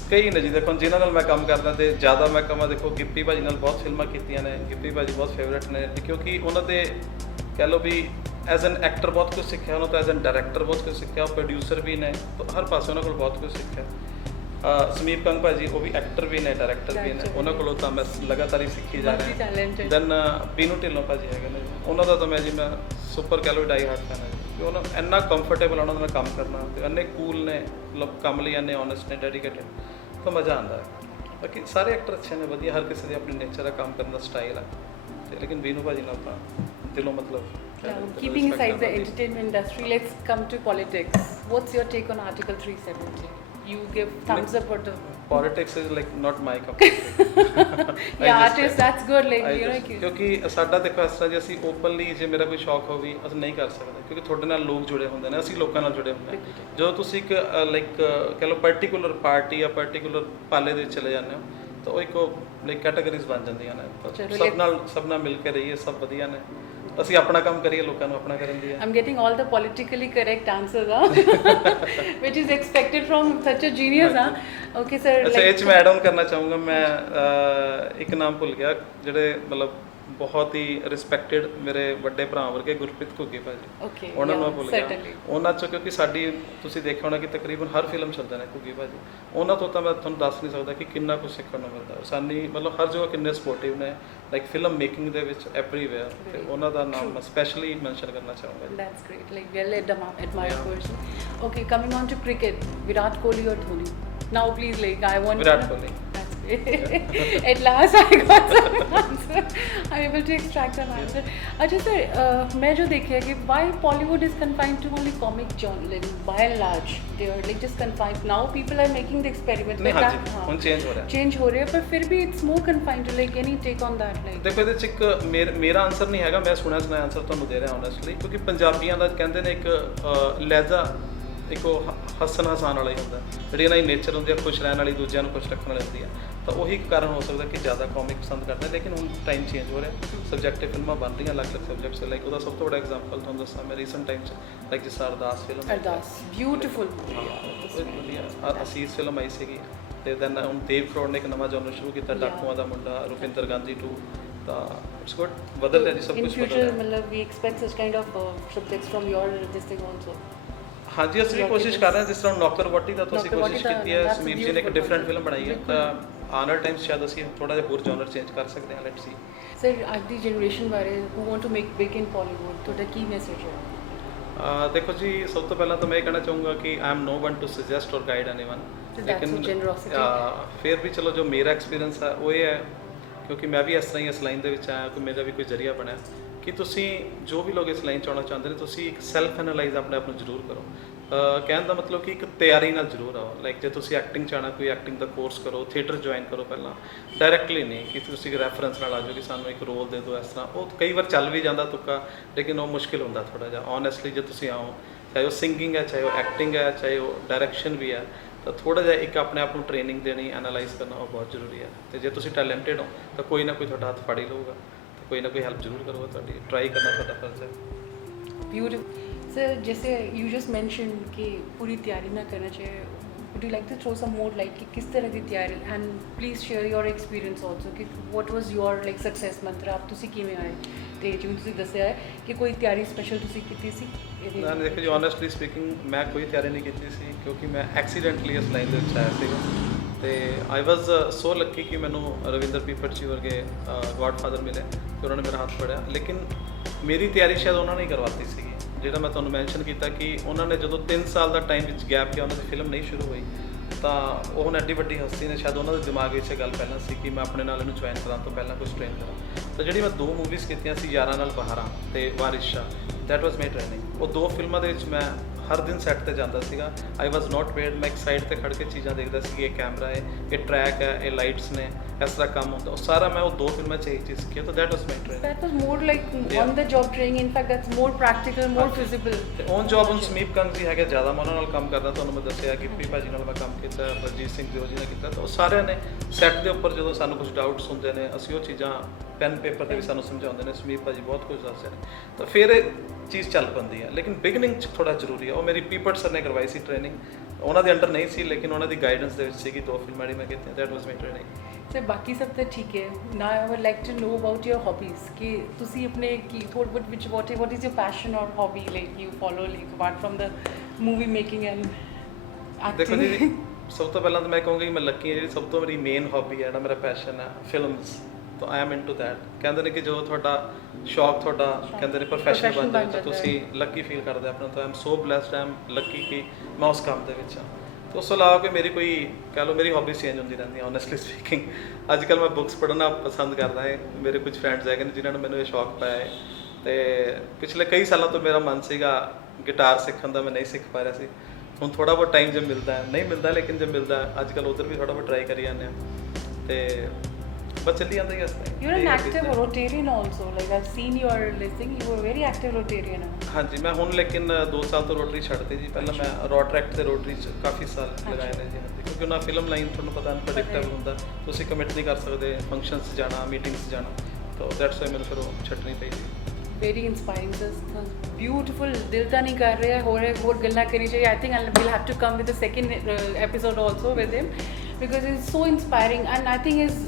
ਕਈ ਨੇ ਜੀ, ਦੇਖੋ ਜਿਨ੍ਹਾਂ ਨਾਲ ਮੈਂ ਕੰਮ ਕਰਦਾ ਤੇ ਜ਼ਿਆਦਾ ਮੈਂ ਕਹਾਂ, ਦੇਖੋ ਗਿੱਪੀ ਭਾਜੀ ਨਾਲ ਬਹੁਤ ਫਿਲਮਾਂ ਕੀਤੀਆਂ ਨੇ, ਗਿੱਪੀ ਭਾਜੀ ਬਹੁਤ ਫੇਵਰੇਟ ਨੇ ਕਿਉਂਕਿ ਉਹਨਾਂ ਦੇ ਕਹਿ ਲਓ ਵੀ ਐਜ਼ ਐਨ ਐਕਟਰ ਬਹੁਤ ਕੁਝ ਸਿੱਖਿਆ, ਉਹਨਾਂ ਤੋਂ ਐਜ਼ ਐਨ ਡਾਇਰੈਕਟਰ ਬਹੁਤ ਕੁਝ ਸਿੱਖਿਆ, ਪ੍ਰੋਡਿਊਸਰ ਵੀ ਨੇ, ਹਰ ਪਾਸੇ ਉਹਨਾਂ ਕੋਲ ਬਹੁਤ ਕੁਝ ਸਿੱਖਿਆ। ਸਮੀਪ ਕੰਗ ਭਾਜੀ ਉਹ ਵੀ ਐਕਟਰ ਵੀ ਨੇ, ਡਾਇਰੈਕਟਰ ਵੀ ਨੇ, ਉਹਨਾਂ ਕੋਲੋਂ ਤਾਂ ਮੈਂ ਲਗਾਤਾਰ ਹੀ ਸਿੱਖੀ ਜਾ ਰਿਹਾ। ਦੈਨ ਬੀਨੂ ਢਿੱਲੋਂ ਭਾਜੀ ਹੈਗੇ ਨੇ, ਉਹਨਾਂ ਦਾ ਤਾਂ ਮੈਂ ਸੁਪਰ ਕਹਿ ਲਓ ਡਾਈ ਹਾਰਟ ਫੈਨ ਹੈ ਜੀ, ਕਿ ਉਹਨਾਂ ਇੰਨਾ ਕੰਫਰਟੇਬਲ ਉਹਨਾਂ ਨਾਲ ਕੰਮ ਕਰਨਾ ਤੇ ਇੰਨੇ ਕੂਲ ਨੇ, ਮਤਲਬ ਕੰਮ ਲਈ ਇੰਨੇ ਓਨੈਸਟ ਨੇ, ਡੈਡੀਕੇਟਡ, ਤਾਂ ਮਜ਼ਾ ਆਉਂਦਾ ਹੈ। ਬਾਕੀ ਸਾਰੇ ਐਕਟਰ ਅੱਛੇ ਨੇ, ਵਧੀਆ, ਹਰ ਕਿਸੇ ਦੀ ਆਪਣੀ ਨੇਚਰ ਹੈ, ਕੰਮ ਕਰਨ ਦਾ ਸਟਾਈਲ ਹੈ ਤੇ ਲੇਕਿਨ ਬੀਨੂ ਭਾਜੀ ਨਾਲ ਤਾਂ ਦਿਲੋਂ ਮਤਲਬ keeping aside the entertainment industry, let's come to politics. What's your take on Article 370? You give thumbs up or the Politics is like not my cup of tea. yeah, artist, that's good, like you know. ਕਿਉਂਕਿ ਸਾਡਾ ਦੇਖੋ ਇਸ ਤਰ੍ਹਾਂ ਜੇ ਅਸੀਂ ਓਪਨਲੀ ਜੇ ਮੇਰਾ ਕੋਈ ਸ਼ੌਕ ਹੋਵੇ ਅਸੀਂ ਨਹੀਂ ਕਰ ਸਕਦੇ ਕਿਉਂਕਿ ਤੁਹਾਡੇ ਨਾਲ ਲੋਕ ਜੁੜੇ ਹੁੰਦੇ ਨੇ, ਅਸੀਂ ਲੋਕਾਂ ਨਾਲ ਜੁੜੇ ਹੁੰਦੇ ਹਾਂ। ਜਦੋਂ ਤੁਸੀਂ ਇੱਕ ਲਾਈਕ ਕਹਿ ਲਓ ਪਾਰਟੀਕੂਲਰ ਪਾਰਟੀ ਜਾਂ ਪਾਰਟੀਕੂਲਰ ਪਾਲੇ ਦੇ ਵਿੱਚ ਚਲੇ ਜਾਂਦੇ ਹੋ ਤਾਂ ਉਹ ਇੱਕ ਲਾਈਕ ਕੈਟਾਗਰੀਜ਼ ਬਣ ਜਾਂਦੀਆਂ ਨੇ। ਤਾਂ ਸਭ ਨਾਲ ਮਿਲ ਕੇ ਰਹੀਏ, ਸਭ ਵਧੀਆ ਨੇ, ਅਸੀਂ ਆਪਣਾ ਕੰਮ ਕਰੀਏ, ਲੋਕਾਂ ਨੂੰ ਆਪਣਾ ਕਰਨ ਦੀ ਹੈ। I'm getting all the politically correct answers, huh? Which is expected from such a genius, huh? Okay, sir. ਅੱਛਾ, ਇਹ 'ਚ ਮੈਂ ਐਡ ਆਨ ਕਰਨਾ ਚਾਹੂੰਗਾ, ਮੈਂ ਇੱਕ ਨਾਮ ਭੁੱਲ ਗਿਆ, ਜਿਹੜੇ ਮਤਲਬ ਬਹੁਤ ਹੀ ਰਿਸਪੈਕਟਡ ਮੇਰੇ ਵੱਡੇ ਭਰਾ ਵਰਗੇ ਗੁਰਪ੍ਰੀਤ ਘੁੱਗੀ ਭਾਜੀ, ਉਹਨਾਂ ਨੂੰ ਮੈਂ ਭੁੱਲ ਗਿਆ। ਉਹਨਾਂ 'ਚੋਂ ਕਿਉਂਕਿ ਸਾਡੀ ਤੁਸੀਂ ਦੇਖਿਆ ਹੋਣਾ ਕਿ ਤਕਰੀਬਨ ਹਰ ਫਿਲਮ ਚੱਲਦੇ ਨੇ ਘੁੱਗੀ ਭਾਜੀ, ਉਹਨਾਂ ਤੋਂ ਤਾਂ ਮੈਂ ਤੁਹਾਨੂੰ ਦੱਸ ਨਹੀਂ ਸਕਦਾ ਕਿ ਕਿੰਨਾ ਕੁਝ ਸਿੱਖਣ ਨੂੰ ਮਿਲਦਾ। ਸਾਨੀ ਮਤਲਬ ਹਰ ਜਗ੍ਹਾ ਕਿੰਨੇ ਸਪੋਰਟਿਵ ਨੇ, ਲਾਈਕ ਫਿਲਮ ਮੇਕਿੰਗ ਦੇ ਵਿੱਚ ਐਵਰੀਵੇਅਰ, ਤੇ ਉਹਨਾਂ ਦਾ ਨਾਮ ਮੈਂ ਸਪੈਸ਼ਲੀ ਮੈਂਸ਼ਨ ਕਰਨਾ ਚਾਹੂੰਗਾ। That's great, like well admired person. Okay, coming on to cricket, Virat Kohli or Dhoni? Now please, like I want Virat Kohli. At last I got some answer. I'm able to extract an answer. अच्छा sir, मैं जो देखी है कि why Bollywood is confined to only comic genre by and large. They are like just confined. Now people are making the experiment. नहीं, हाँ जी, ਹੁਣ change ਹੋ ਰਿਹਾ। Change ਹੋ ਰਿਹਾ, ਪਰ ਫਿਰ ਵੀ it's more confined to like any take on that like. ਦੇਖੋ ਇਹਦੇ 'ਚ ਇੱਕ ਮੇਰਾ ਆਨਸਰ ਨਹੀਂ ਹੈਗਾ, ਮੈਂ ਸੁਣਿਆ ਆਨਸਰ ਤੁਹਾਨੂੰ ਦੇ ਰਿਹਾ ਓਨੈਸਟਲੀ, ਕਿਉਂਕਿ ਪੰਜਾਬੀਆਂ ਦਾ ਕਹਿੰਦੇ ਨੇ ਇੱਕ ਲਹਿਜਾ ਇੱਕ ਉਹ ਹੱਸਣ ਹਸਾਉਣ ਵਾਲਾ ਹੀ ਹੁੰਦਾ, ਜਿਹੜੀ ਇਹਨਾਂ ਦੀ ਨੇਚਰ ਹੁੰਦੀ ਆ ਖੁਸ਼ ਰਹਿਣ ਵਾਲੀ, ਦੂਜਿਆਂ ਨੂੰ ਖੁਸ਼ ਰੱਖਣ ਵਾਲੀ ਹੁੰਦੀ ਆ। ਤਾਂ ਉਹੀ ਇੱਕ ਕਾਰਨ ਹੋ ਸਕਦਾ ਕਿ ਜ਼ਿਆਦਾ ਕਾਮਿਕ ਪਸੰਦ ਕਰਦੇ, ਲੇਕਿਨ ਹੁਣ ਟਾਈਮ ਚੇਂਜ ਹੋ ਰਿਹਾ, ਸਬਜੈਕਟਿਵ ਫਿਲਮਾਂ ਬਣ ਰਹੀਆਂ ਅਲੱਗ-ਅਲੱਗ ਸਬਜੈਕਟਸ, ਲਾਈਕ ਉਹਦਾ ਸਭ ਤੋਂ ਵੱਡਾ ਐਗਜ਼ਾਮਪਲ ਤੁਹਾਨੂੰ ਦੱਸਾਂ ਮੈਂ ਰੀਸੈਂਟ ਟਾਈਮ 'ਚ, ਲਾਈਕ ਜਿਸ ਤਰ੍ਹਾਂ ਅਰਦਾਸ ਫਿਲਮ, ਅਰਦਾਸ ਬਿਊਟੀਫੁਲ ਵਧੀਆ ਅਸੀਸ ਫਿਲਮ ਆਈ ਸੀਗੀ, ਤੇ ਦੈਨ ਹੁਣ ਦੇਵ ਕਰੋੜ ਨੇ ਇੱਕ ਨਵਾਂ ਜਨਰ ਸ਼ੁਰੂ ਕੀਤਾ, ਡਾਕੂਆਂ ਦਾ ਮੁੰਡਾ, ਰੁਪਿੰਦਰ ਗਾਂਧੀ 2, ਤਾਂ ਇਟਸ ਗੁੱਡ, ਬਦਲ ਰਿਹਾ ਜੀ ਸਭ in ਕੁਝ ਬਦਲ future ਰਿਹਾ। मतलब we expect such kind of subjects from your this thing also. ਹਾਂਜੀ ਅਸੀਂ ਵੀ ਕੋਸ਼ਿਸ਼ ਕਰ ਰਹੇ ਹਾਂ, ਜਿਸ ਤਰ੍ਹਾਂ ਨੌਕਰ ਵੋਟੀ ਦਾ ਤੁਸੀਂ ਨੌਕਰ ਕੋਸ਼ਿਸ਼ ਵਹੁਟੀ ਦਾ, ਕੀਤੀ ਹੈ, that's ਸਮੀਪ ਜੀ ਨੇ ਇੱਕ beautiful ਡਿਫਰੈਂਟ concept, ਫਿਲਮ ਬਣਾਈ ਹੈ, ਤਾਂ ਆਉਣ ਵਾਲੇ ਟਾਈਮ ਸ਼ਾਇਦ ਅਸੀਂ ਥੋੜਾ ਜਿਹਾ ਹੋਰ ਜਨਰ ਚੇਂਜ ਕਰ ਸਕਦੇ ਹਾਂ, ਲੈਟਸ ਸੀ। Sir, ਅੱਜ ਦੀ ਜਨਰੇਸ਼ਨ ਬਾਰੇ who want to make big in Bollywood, ਤੁਹਾਡਾ ਕੀ ਮੈਸੇਜ ਹੈ? ਦੇਖੋ ਜੀ, ਸਭ ਤੋਂ ਪਹਿਲਾਂ ਤਾਂ ਮੈਂ ਇਹ ਕਹਿਣਾ ਚਾਹੂੰਗਾ ਕਿ I am no one to suggest or guide anyone, That's a generosity. ਫਿਰ ਵੀ ਚਲੋ ਜੋ ਮੇਰਾ ਐਕਸਪੀਰੀਅੰਸ ਹੈ ਉਹ ਇਹ ਹੈ, ਕਿਉਂਕਿ ਮੈਂ ਵੀ ਇਸ ਤਰ੍ਹਾਂ ਹੀ ਇਸ ਲਾਈਨ ਦੇ ਵਿੱਚ ਆਇਆ, ਕਿ ਮੇਰਾ ਵੀ ਕੋਈ ਜ਼ਰੀਆ ਬਣਿਆ, ਕਿ ਤੁਸੀਂ ਜੋ ਵੀ ਲੋਕ ਇਸ ਲਾਈਨ 'ਚ ਆਉਣਾ ਚਾਹੁੰਦੇ ਨੇ, ਤੁਸੀਂ ਇੱਕ ਸੈਲਫ ਐਨਾਲਾਈਜ਼ ਆਪਣੇ ਆਪ ਨੂੰ ਜ਼ਰੂਰ ਕਰੋ। ਕਹਿਣ ਦਾ ਮਤਲਬ ਕਿ ਇੱਕ ਤਿਆਰੀ ਨਾਲ ਜ਼ਰੂਰ ਆਓ, ਲਾਈਕ ਜੇ ਤੁਸੀਂ ਐਕਟਿੰਗ 'ਚ ਆਉਣਾ, ਕੋਈ ਐਕਟਿੰਗ ਦਾ ਕੋਰਸ ਕਰੋ, ਥੀਏਟਰ ਜੁਆਇਨ ਕਰੋ ਪਹਿਲਾਂ, ਡਾਇਰੈਕਟਲੀ ਨਹੀਂ ਕਿ ਤੁਸੀਂ ਰੈਫਰੈਂਸ ਨਾਲ ਆ ਜਾਓ ਕਿ ਸਾਨੂੰ ਇੱਕ ਰੋਲ ਦੇ ਦਿਓ, ਇਸ ਤਰ੍ਹਾਂ ਉਹ ਕਈ ਵਾਰ ਚੱਲ ਵੀ ਜਾਂਦਾ ਤੁੱਕਾ, ਲੇਕਿਨ ਉਹ ਮੁਸ਼ਕਿਲ ਹੁੰਦਾ ਥੋੜ੍ਹਾ ਜਿਹਾ। ਓਨੈਸਟਲੀ ਜੇ ਤੁਸੀਂ ਆਓ, ਚਾਹੇ ਉਹ ਸਿੰਗਿੰਗ ਹੈ, ਚਾਹੇ ਉਹ ਐਕਟਿੰਗ ਹੈ, ਚਾਹੇ ਉਹ ਡਾਇਰੈਕਸ਼ਨ ਵੀ ਹੈ, ਤਾਂ ਥੋੜ੍ਹਾ ਜਿਹਾ ਇੱਕ ਆਪਣੇ ਆਪ ਨੂੰ ਟ੍ਰੇਨਿੰਗ ਦੇਣੀ, ਐਨਾਲਾਈਜ਼ ਕਰਨਾ ਉਹ ਬਹੁਤ ਜ਼ਰੂਰੀ ਹੈ। ਤੇ ਜੇ ਤੁਸੀਂ ਟੈਲੈਂਟਡ ਹੋ ਤਾਂ ਕੋਈ ਨਾ ਕੋਈ ਤੁਹਾਡਾ ਹੱਥ ਫੜ ਹੀ ਲਊਗਾ, ਤਾਂ ਕੋਈ ਨਾ ਕੋਈ ਹੈਲਪ ਜ਼ਰੂਰ ਕਰੂਗਾ ਤੁਹਾਡੀ, ਟਰਾਈ ਕਰਨਾ ਤੁਹਾਡਾ ਫਰਜ਼ ਹੈ। Beautiful. Sir, जैसे you just mentioned कि पूरी तैयारी ना करना चाहिए, would you like to throw some more light कि किस तरह की तैयारी, and please share your experience also कि what was your like success mantra, आप ਤੁਸੀਂ ਕਿਵੇਂ ਆਏ, ਤੇ ਜਿਵੇਂ ਤੁਸੀਂ ਦੱਸਿਆ ਹੈ ਕਿ ਕੋਈ ਤਿਆਰੀ ਸਪੈਸ਼ਲ ਤੁਸੀਂ ਕੀਤੀ ਸੀ ਇਹਦੇ? ਨਾ ਦੇਖੋ ਜੀ, ਓਨੈਸਟਲੀ ਸਪੀਕਿੰਗ ਮੈਂ ਕੋਈ ਤਿਆਰੀ ਨਹੀਂ ਕੀਤੀ ਸੀ, ਕਿਉਂਕਿ ਮੈਂ ਐਕਸੀਡੈਂਟਲੀ ਇਸ ਲਾਈਨ ਦੇ ਵਿੱਚ ਆਇਆ ਸੀਗਾ, ਤੇ ਆਈ ਵਾਜ਼ ਸੋ ਲੱਕੀ ਕਿ ਮੈਨੂੰ ਰਵਿੰਦਰ ਪੀਪਟ ਜੀ ਵਰਗੇ ਗॉडਫਾਦਰ ਮਿਲੇ ਤੇ ਉਹਨਾਂ ਨੇ ਮੇਰਾ ਹੱਥ ਫੜਿਆ, ਲੇਕਿਨ ਮੇਰੀ ਤਿਆਰੀ ਸ਼ਾਇਦ ਉਹਨਾਂ ਨੇ ਹੀ ਕਰਵਾਤੀ ਸੀਗੀ। ਜਿਹੜਾ ਮੈਂ ਤੁਹਾਨੂੰ ਮੈਂਸ਼ਨ ਕੀਤਾ ਕਿ ਉਹਨਾਂ ਨੇ ਜਦੋਂ 3 ਸਾਲ ਦਾ ਟਾਈਮ ਵਿੱਚ ਗੈਪ ਗਿਆ, ਉਹਨਾਂ ਦੀ ਫਿਲਮ ਨਹੀਂ ਸ਼ੁਰੂ ਹੋਈ, ਤਾਂ ਉਹ ਹੁਣ ਐਡੀ ਵੱਡੀ ਹਸਤੀ ਨੇ, ਸ਼ਾਇਦ ਉਹਨਾਂ ਦੇ ਦਿਮਾਗ ਵਿੱਚ ਇਹ ਗੱਲ ਪਹਿਲਾਂ ਸੀ ਕਿ ਮੈਂ ਆਪਣੇ ਨਾਲ ਇਹਨੂੰ ਜੁਆਇਨ ਕਰਾਂ ਤੋਂ ਪਹਿਲਾਂ ਕੁਝ ਟ੍ਰੇਨ ਕਰਾਂ। ਤਾਂ ਜਿਹੜੀ ਮੈਂ 2 ਮੂਵੀਜ਼ ਕੀਤੀਆਂ ਸੀ, ਯਾਰਾਂ ਨਾਲ ਬਹਾਰਾਂ ਤੇ ਵਾਰਿਸ਼ਾ, ਦੈਟ ਵਾਜ਼ ਮਾਈ ਟ੍ਰੇਨਿੰਗ। ਉਹ 2 ਫਿਲਮਾਂ ਦੇ ਵਿੱਚ ਮੈਂ ਹਰ ਦਿਨ ਸੈੱਟ ਤੇ ਜਾਂਦਾ ਸੀਗਾ, ਆਈ ਵਾਜ਼ ਨਾਟ ਵੇਅਰਡ, ਮੈਂ ਇੱਕ ਸਾਈਡ ਤੇ ਖੜ੍ਹ ਕੇ ਚੀਜ਼ਾਂ ਦੇਖਦਾ ਸੀ ਕਿ ਇਹ ਕੈਮਰਾ ਹੈ, ਇਹ ਟਰੈਕ ਹੈ, ਇਹ ਲਾਈਟਸ ਨੇ, ਇਸ ਤਰ੍ਹਾਂ ਕੰਮ ਹੁੰਦਾ, ਉਹ ਸਾਰਾ ਮੈਂ ਉਹ 2 ਫਿਲਮਾਂ 'ਚ ਇਹ ਚੀਜ਼ ਸਿੱਖੀ, ਤਾਂ that was my training. That was more like on the job training, in fact that's more practical, more visible. ਤੇ ਔਨ ਜੌਬ ਹੁਣ ਸਮੀਪ ਕੰਗ ਜੀ ਹੈਗੇ, ਜ਼ਿਆਦਾ ਮੈਂ ਉਹਨਾਂ ਨਾਲ ਕੰਮ ਕਰਦਾ, ਤੁਹਾਨੂੰ ਮੈਂ ਦੱਸਿਆ ਕਿ ਪੀ ਭਾਜੀ ਨਾਲ ਮੈਂ ਕੰਮ ਕੀਤਾ, ਬਲਜੀਤ ਸਿੰਘ ਦਿਓ ਜੀ ਨਾਲ ਕੀਤਾ, ਤਾਂ ਉਹ ਸਾਰਿਆਂ ਨੇ ਸੈੱਟ ਦੇ ਉੱਪਰ ਜਦੋਂ ਸਾਨੂੰ ਕੁਝ ਡਾਊਟਸ ਹੁੰਦੇ ਨੇ, ਅਸੀਂ ਉਹ ਚੀਜ਼ਾਂ ਪੈਨ ਪੇਪਰ 'ਤੇ ਵੀ ਸਾਨੂੰ ਸਮਝਾਉਂਦੇ ਨੇ, ਸਮੀਪ ਭਾਜੀ ਬਹੁਤ ਕੁਝ ਦੱਸਦੇ ਨੇ, ਤਾਂ ਫਿਰ ਇਹ ਚੀਜ਼ ਚੱਲ ਪੈਂਦੀ ਹੈ। ਲੇਕਿਨ ਬਿਗਨਿੰਗ 'ਚ ਥੋੜ੍ਹਾ ਜ਼ਰੂਰੀ ਹੈ, ਉਹ ਮੇਰੀ ਪੀਪਟ ਸਰ ਨੇ ਕਰਵਾਈ ਸੀ ਟ੍ਰੇਨਿੰਗ, ਉਹਨਾਂ ਦੇ ਅੰਡਰ ਨਹੀਂ ਸੀ, ਲੇਕਿਨ ਉਹਨਾਂ ਦੀ ਗਾਈਡੈਂਸ ਦੇ ਵਿੱਚ ਸੀਗੀ। 2 ਫਿਲਮਾਂ ਜਿਹੜੀ ਮੈਂ ਕੀਤੀਆਂ, that was my training. Sir ਬਾਕੀ ਸਭ ਤਾਂ ਠੀਕ ਹੈ, ਨਾ I would like to know about your hobbies, ਕਿ ਤੁਸੀਂ ਆਪਣੇ ਕੀ ਥੋੜ੍ਹਾ ਬਹੁਤ ਵਿੱਚ ਵਾਟ ਇਜ਼ ਯੂਰ ਪੈਸ਼ਨ ਔਰ hobby, like you follow, like apart from the movie making and ਦੇਖੋ ਜੀ, ਸਭ ਤੋਂ ਪਹਿਲਾਂ ਤਾਂ ਮੈਂ ਕਹੂੰਗਾ ਕਿ ਮੈਂ ਲੱਕੀ ਹਾਂ, ਜਿਹੜੀ ਸਭ ਤੋਂ ਮੇਰੀ ਮੇਨ ਹੌਬੀ ਹੈ, ਜਿਹੜਾ ਮੇਰਾ ਪੈਸ਼ਨ ਹੈ, ਫਿਲਮਸ, ਤਾਂ ਆਈ ਐਮ ਇਨਟੂ ਦੈਟ। ਕਹਿੰਦੇ ਨੇ ਕਿ ਜੋ ਤੁਹਾਡਾ ਸ਼ੌਕ ਤੁਹਾਡਾ ਕਹਿੰਦੇ ਨੇ ਪ੍ਰੋਫੈਸ਼ਨ ਬਣ ਜਾਵੇ, ਤਾਂ ਤੁਸੀਂ ਲੱਕੀ ਫੀਲ ਕਰਦੇ ਆਪਣਾ, ਤਾਂ I am so blessed, I am Lucky ਕਿ ਮੈਂ ਉਸ ਕੰਮ ਦੇ ਵਿੱਚ ਹਾਂ। ਤੇ ਉਸ ਤੋਂ ਇਲਾਵਾ ਕੋਈ ਮੇਰੀ ਕੋਈ ਕਹਿ ਲਓ, ਮੇਰੀ ਹੌਬੀ ਚੇਂਜ ਹੁੰਦੀ ਰਹਿੰਦੀ ਹੈ, ਓਨੈਸਟਲੀ ਸਪੀਕਿੰਗ। ਅੱਜ ਕੱਲ੍ਹ ਮੈਂ ਬੁੱਕਸ ਪੜ੍ਹਨਾ ਪਸੰਦ ਕਰਦਾ ਹੈ, ਮੇਰੇ ਕੁਝ ਫਰੈਂਡਸ ਹੈਗੇ ਨੇ ਜਿਨ੍ਹਾਂ ਨੇ ਮੈਨੂੰ ਇਹ ਸ਼ੌਕ ਪਾਇਆ ਹੈ, ਤੇ ਪਿਛਲੇ ਕਈ ਸਾਲਾਂ ਤੋਂ ਮੇਰਾ ਮਨ ਸੀਗਾ ਗਿਟਾਰ ਸਿੱਖਣ ਦਾ, ਮੈਂ ਨਹੀਂ ਸਿੱਖ ਪਾ ਰਿਹਾ ਸੀ। ਹੁਣ ਥੋੜ੍ਹਾ ਬਹੁਤ ਟਾਈਮ ਜੇ ਮਿਲਦਾ ਹੈ, ਨਹੀਂ ਮਿਲਦਾ ਲੇਕਿਨ ਜੇ ਮਿਲਦਾ ਅੱਜ ਕੱਲ੍ਹ ਉੱਧਰ ਵੀ ਥੋੜ੍ਹਾ ਬਹੁਤ ਟਰਾਈ ਕਰੀ ਜਾਂਦੇ ਹਾਂ, ਤੇ ਬਸ ਚੱਲੀ ਜਾਂਦਾ ਹੀ ਇਸ ਤਰ੍ਹਾਂ। You're an active Rotarian also, like I've seen your listing, you were very active Rotarian. ਹਾਂਜੀ, ਮੈਂ ਹੁਣ ਲੇਕਿਨ 2 ਸਾਲ ਤੋਂ ਰੋਟਰੀ ਛੱਡਤੀ ਜੀ। ਪਹਿਲਾਂ ਮੈਂ ਰੋਟਰੈਕਟ ਤੇ ਰੋਟਰੀ 'ਚ ਕਾਫੀ ਸਾਲ ਲਗਾਏ ਨੇ ਜੀ, ਕਿਉਂਕਿ ਉਹਨਾਂ ਫਿਲਮ ਲਾਈਨ ਤੁਹਾਨੂੰ ਪਤਾ ਅਨਪ੍ਰੈਡਿਕਟੇਬਲ ਹੁੰਦਾ, ਤੁਸੀਂ ਕਮਿਟ ਨਹੀਂ ਕਰ ਸਕਦੇ, ਫੰਕਸ਼ਨਸ 'ਚ ਜਾਣਾ, ਮੀਟਿੰਗਸ 'ਚ ਜਾਣਾ, ਤਾਂ ਦੈਟਸ ਵਾਈ ਮੈਨੂੰ ਫਿਰ ਉਹ ਛੱਡਣੀ ਪਈ ਜੀ। Very inspiring, sir. Beautiful. दिल ਤਾਂ नहीं कर रहा है, और गल्ला करनी चाहिए. I think we'll have to come with the second episode also with him, because it's so inspiring, and I think his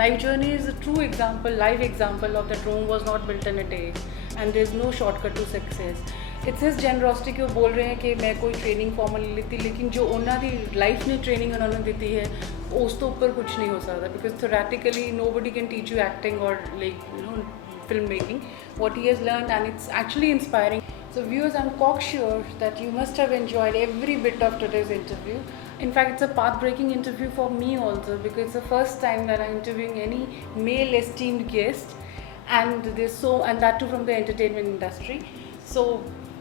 life journey is a true example, live example of that Rome was not built in a day, and there's no shortcut to success. It's his generosity कि वो बोल रहे हैं कि मैं कोई training formal नहीं लेती, लेकिन जो उन्होंने लाइफ ने ट्रेनिंग उन्होंने दी है उस तो ऊपर कुछ नहीं हो सकता, because theoretically nobody can teach you acting or like filmmaking, what he has learned, and it's actually inspiring. So viewers, I'm cocksure that you must have enjoyed every bit of today's interview. In fact, it's a path-breaking interview for me also, because it's the first time that I'm interviewing any male esteemed guest, and that too from the entertainment industry. So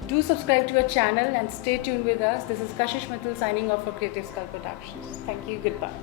do subscribe to our channel and stay tuned with us. This is Kashish Mittal signing off for Creative Skull Productions. Thank you. Goodbye.